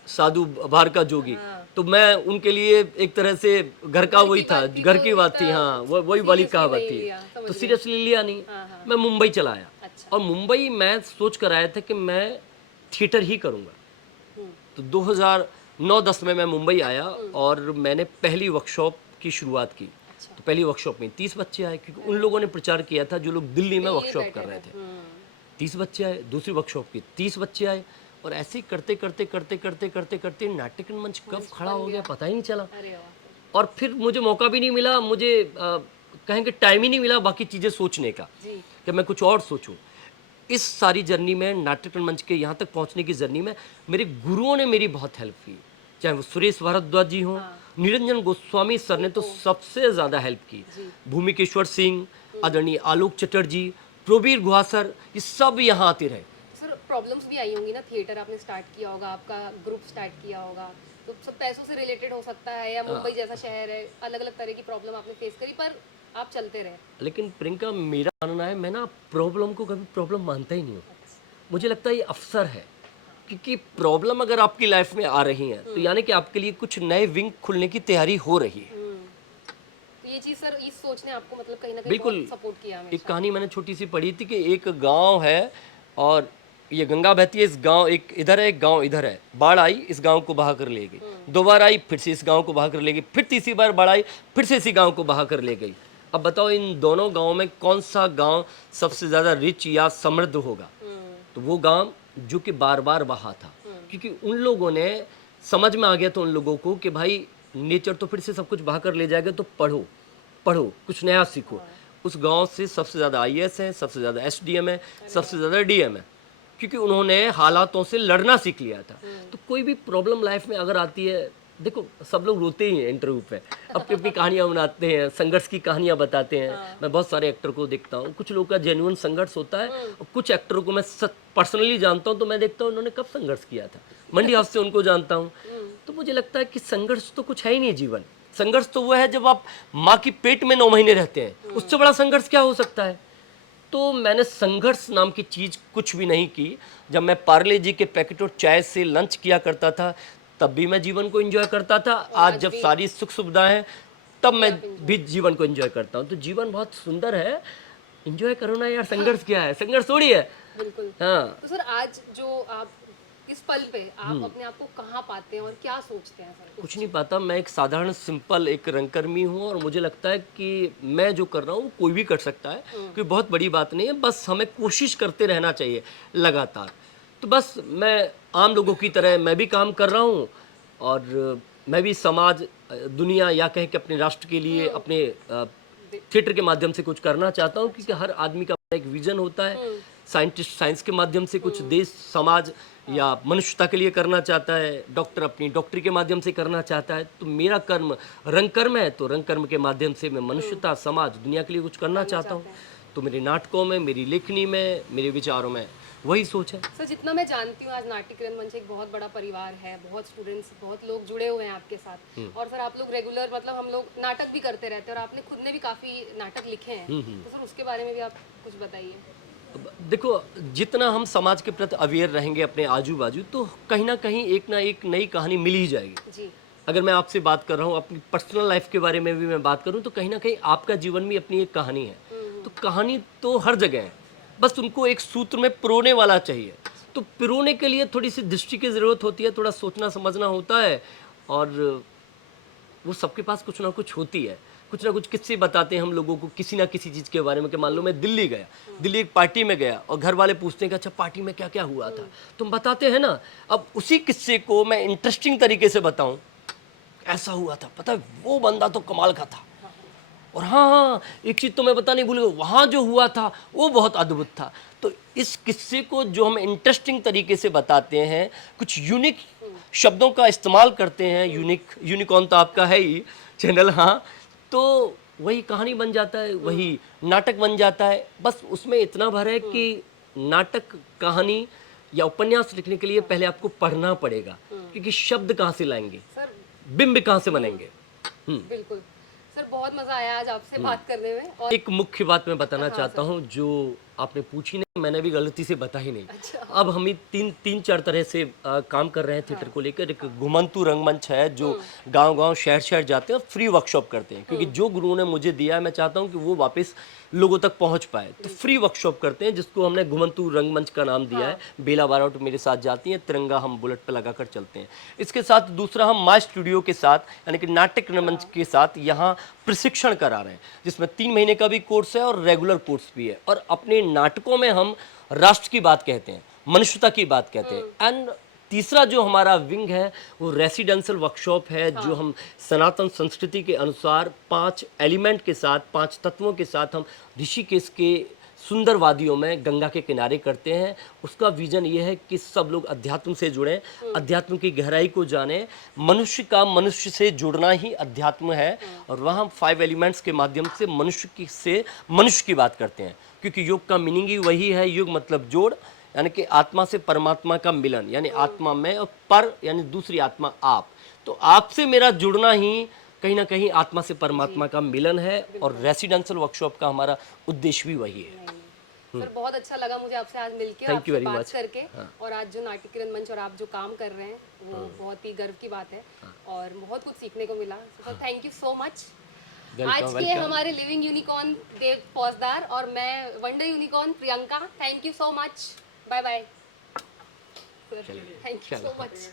साधु बाहर का जोगी, तो मैं उनके लिए एक तरह से घर का वही था, घर की बात थी, हाँ वही वाली कहावत थी, तो सीरियसली लिया नहीं। मैं मुंबई चला आया, और मुंबई मैं सोच कर आया था कि मैं थिएटर ही करूँगा। तो 2009-10 में मैं मुंबई आया और मैंने पहली वर्कशॉप की शुरुआत की। तो पहली वर्कशॉप में 30 बच्चे आए, क्योंकि उन लोगों ने प्रचार किया था जो लोग दिल्ली में वर्कशॉप कर रहे थे। 30 बच्चे आए, दूसरी वर्कशॉप की 30 बच्चे आए, और ऐसे ही करते करते करते करते करते करते नाट्य मंच कब खड़ा हो गया पता ही नहीं चला। और फिर मुझे मौका भी नहीं मिला, मुझे कहेंगे टाइम ही नहीं मिला बाकी चीज़ें सोचने का कि मैं कुछ और सोचूं। इस सारी जर्नी में, नाट्य मंच के यहाँ तक पहुँचने की जर्नी में, मेरे गुरुओं ने मेरी बहुत हेल्प की, चाहे वो सुरेश भारद्वाज जी हों, निरंजन गोस्वामी सर ने तो सबसे ज़्यादा हेल्प की, भूमिकेश्वर सिंह, आदरणीय आलोक चटर्जी, प्रवीर गुहा सर, ये सब यहाँ आते रहे। सर प्रॉब्लम्स भी आई होंगी ना, थिएटर आपने स्टार्ट किया होगा, आपका ग्रुप स्टार्ट किया होगा, तो सब पैसों से रिलेटेड हो सकता है, या मुंबई जैसा शहर है, अलग अलग तरह की प्रॉब्लम आपने फेस करी, पर आप चलते रहे। लेकिन प्रियंका, मेरा मानना है, मैं ना प्रॉब्लम को कभी प्रॉब्लम मानता ही नहीं हूँ। मुझे लगता है ये अवसर है, क्योंकि प्रॉब्लम अगर आपकी लाइफ में आ रही है तो यानी कि आपके लिए कुछ नए विंग खुलने की तैयारी हो रही है। तो ये चीज सर, इस सोच ने आपको मतलब कहीं ना कहीं बिल्कुल बहुत सपोर्ट किया हमेशा। एक कहानी मैंने छोटी सी पढ़ी थी कि एक गांव है और ये गंगा बहती है, इस गांव एक इधर है, एक गांव इधर है, बाढ़ आई, इस गांव को बहा कर ले गई, 2 बार आई, फिर से इस गांव को बहा कर ले गई, फिर तीसरी बार बाढ़ आई, फिर से इसी गांव को बहा कर ले गई। अब बताओ इन दोनों गांव में कौन सा गांव सबसे ज़्यादा रिच या समृद्ध होगा? तो वो गांव जो कि बार बार बहा था, क्योंकि उन लोगों ने समझ में आ गया था उन लोगों को कि भाई नेचर तो फिर से सब कुछ बहा कर ले जाएगा, तो पढ़ो पढ़ो कुछ नया सीखो। उस गांव से सबसे ज़्यादा आईएएस है, सबसे ज़्यादा एसडीएम है, सबसे ज़्यादा डीएम है, क्योंकि उन्होंने हालातों से लड़ना सीख लिया था। तो कोई भी प्रॉब्लम लाइफ में अगर आती है, देखो सब लोग रोते ही हैं इंटरव्यू पे, अपनी अपनी कहानियाँ बनाते हैं, संघर्ष की कहानियाँ बताते हैं। मैं बहुत सारे एक्टर को देखता हूँ, कुछ लोगों का जेन्युइन संघर्ष होता है, और कुछ एक्टरों को मैं पर्सनली जानता हूँ, तो मैं देखता हूँ उन्होंने कब संघर्ष किया था। मंडी हाउस से उनको जानता हूँ। तो मुझे लगता है कि संघर्ष तो कुछ है ही नहीं जीवन। संघर्ष तो वो है जब आप माँ की पेट में 9 महीने रहते हैं, उससे बड़ा संघर्ष क्या हो सकता है? तो मैंने संघर्ष नाम की चीज़ कुछ भी नहीं की। जब मैं पार्ले जी के पैकेट और चाय से लंच किया करता था, तब भी मैं जीवन को एंजॉय करता था। आज जब सारी सुख सुविधाएं हैं, तब मैं भी जीवन को एंजॉय करता हूँ। तो जीवन बहुत सुंदर है, एंजॉय करो ना यार। संघर्ष क्या है? संघर्ष थोड़ी है। बिल्कुल। हाँ, तो सर आज जो आप इस पल पे आप अपने आप को कहाँ पाते हैं और क्या सोचते हैं सर? कुछ नहीं पाता। मैं एक साधारण सिंपल एक रंगकर्मी हूँ, और मुझे लगता है कि मैं जो कर रहा हूँ कोई भी कर सकता है, कोई बहुत बड़ी बात नहीं है। बस हमें कोशिश करते रहना चाहिए लगातार। तो बस मैं आम लोगों की तरह मैं भी काम कर रहा हूँ, और मैं भी समाज, दुनिया, या कहें कि अपने राष्ट्र के लिए, अपने थिएटर के माध्यम से कुछ करना चाहता हूँ, क्योंकि हर आदमी का एक विजन होता है। साइंटिस्ट साइंस के माध्यम से कुछ देश, समाज या मनुष्यता के लिए करना चाहता है, डॉक्टर अपनी डॉक्टरी के माध्यम से करना चाहता है। तो मेरा कर्म रंग कर्म है, तो रंग कर्म के माध्यम से मैं मनुष्यता, समाज, दुनिया के लिए कुछ करना चाहता हूँ। तो मेरे नाटकों में, मेरी लेखनी में, मेरे विचारों में वही सोच है। सर जितना मैं जानती हूँ आज नाट्य रंगमंच एक बहुत बड़ा परिवार है, बहुत स्टूडेंट्स, बहुत लोग जुड़े हुए हैं आपके साथ। और सर आप लोग रेगुलर, मतलब हम लोग नाटक भी करते रहते हैं, और आपने खुद ने भी काफ़ी नाटक लिखे हैं। तो सर उसके बारे में भी आप कुछ बताइए। देखो, जितना हम समाज के प्रति अवेयर रहेंगे अपने आजू बाजू, तो कहीं ना कहीं एक ना एक नई कहानी मिल ही जाएगी। जी। अगर मैं आपसे बात कर रहा हूँ, अपनी पर्सनल लाइफ के बारे में भी मैं बात करूँ, तो कहीं ना कहीं आपका जीवन में अपनी एक कहानी है। तो कहानी तो हर जगह है, बस उनको एक सूत्र में पिरोने वाला चाहिए। तो पिरोने के लिए थोड़ी सी दृष्टि की ज़रूरत होती है, थोड़ा सोचना समझना होता है, और वो सबके पास कुछ ना कुछ होती है। कुछ ना कुछ किस्से बताते हैं हम लोगों को किसी ना किसी चीज़ के बारे में। कि मान लो मैं दिल्ली गया, दिल्ली एक पार्टी में गया, और घर वाले पूछते हैं कि अच्छा पार्टी में क्या क्या हुआ था, तुम बताते हैं ना। अब उसी किस्से को मैं इंटरेस्टिंग तरीके से बताऊं, ऐसा हुआ था, पता है वो बंदा तो कमाल का था, और हाँ हाँ एक चीज़ तो मैं बता नहीं भूल गया, वहाँ जो हुआ था वो बहुत अद्भुत था। तो इस किस्से को जो हम इंटरेस्टिंग तरीके से बताते हैं, कुछ यूनिक शब्दों का इस्तेमाल करते हैं, यूनिकॉर्न तो आपका है ही चैनल, हाँ, तो वही कहानी बन जाता है, वही नाटक बन जाता है। बस उसमें इतना भर है कि नाटक, कहानी या उपन्यास लिखने के लिए पहले आपको पढ़ना पड़ेगा, क्योंकि शब्द कहाँ से लाएंगे, सर बिंब कहाँ से बनेंगे। बिल्कुल। सर बहुत मज़ा आया आज आपसे बात करने में। और एक मुख्य बात मैं बताना चाहता हूँ, जो आपने पूछी नहीं, मैंने भी गलती से बता ही नहीं। अच्छा। अब हम ही तीन चार तरह से काम कर रहे हैं थिएटर को लेकर। एक घुमंतू रंगमंच है, जो गांव-गांव, शहर-शहर जाते हैं और फ्री वर्कशॉप करते हैं, क्योंकि जो गुरुओं ने मुझे दिया है, मैं चाहता हूँ कि वो वापस लोगों तक पहुंच पाए। तो फ्री वर्कशॉप करते हैं, जिसको हमने घुमंतू रंगमंच का नाम दिया है। बेला बारावट मेरे साथ जाती हैं, तिरंगा हम बुलेट पे लगाकर चलते हैं। इसके साथ दूसरा, हम माय स्टूडियो के साथ, यानी कि नाटक रंगमंच के साथ यहाँ प्रशिक्षण करा रहे हैं, जिसमें 3 महीने का भी कोर्स है और रेगुलर कोर्स भी है। और अपने नाटकों में हम राष्ट्र की बात कहते हैं, मनुष्यता की बात कहते हैं। एंड तीसरा जो हमारा विंग है, वो रेसिडेंशियल वर्कशॉप है, जो हम सनातन संस्कृति के अनुसार 5 एलिमेंट के साथ, 5 तत्वों के साथ हम ऋषिकेश के सुंदर वादियों में गंगा के किनारे करते हैं। उसका विजन ये है कि सब लोग अध्यात्म से जुड़ें, अध्यात्म की गहराई को जानें। मनुष्य का मनुष्य से जुड़ना ही अध्यात्म है, और वहाँ 5 एलिमेंट्स के माध्यम से मनुष्य की बात करते हैं, क्योंकि योग का मीनिंग ही वही है। योग मतलब जोड़, यानी कि आत्मा से परमात्मा का मिलन, यानी आत्मा में और पर यानी दूसरी आत्मा आप। तो आपसे मेरा जुड़ना ही कहीं ना कहीं आत्मा से परमात्मा का मिलन है, और रेसिडेंशियल वर्कशॉप का हमारा उद्देश्य भी वही है। सर बहुत अच्छा लगा मुझे आपसे आज मिलके, Thank you आपसे very बात much. करके। और आज जो नाट्य किरण मंच और आप जो काम कर रहे हैं, वो बहुत ही गर्व की बात है, और बहुत कुछ सीखने को मिला। Sir thank you so much. आज के हमारे लिविंग यूनिकॉर्न देव फौजदार और मैं wonder unicorn Priyanka, thank you so much. Bye bye. Thank you so much.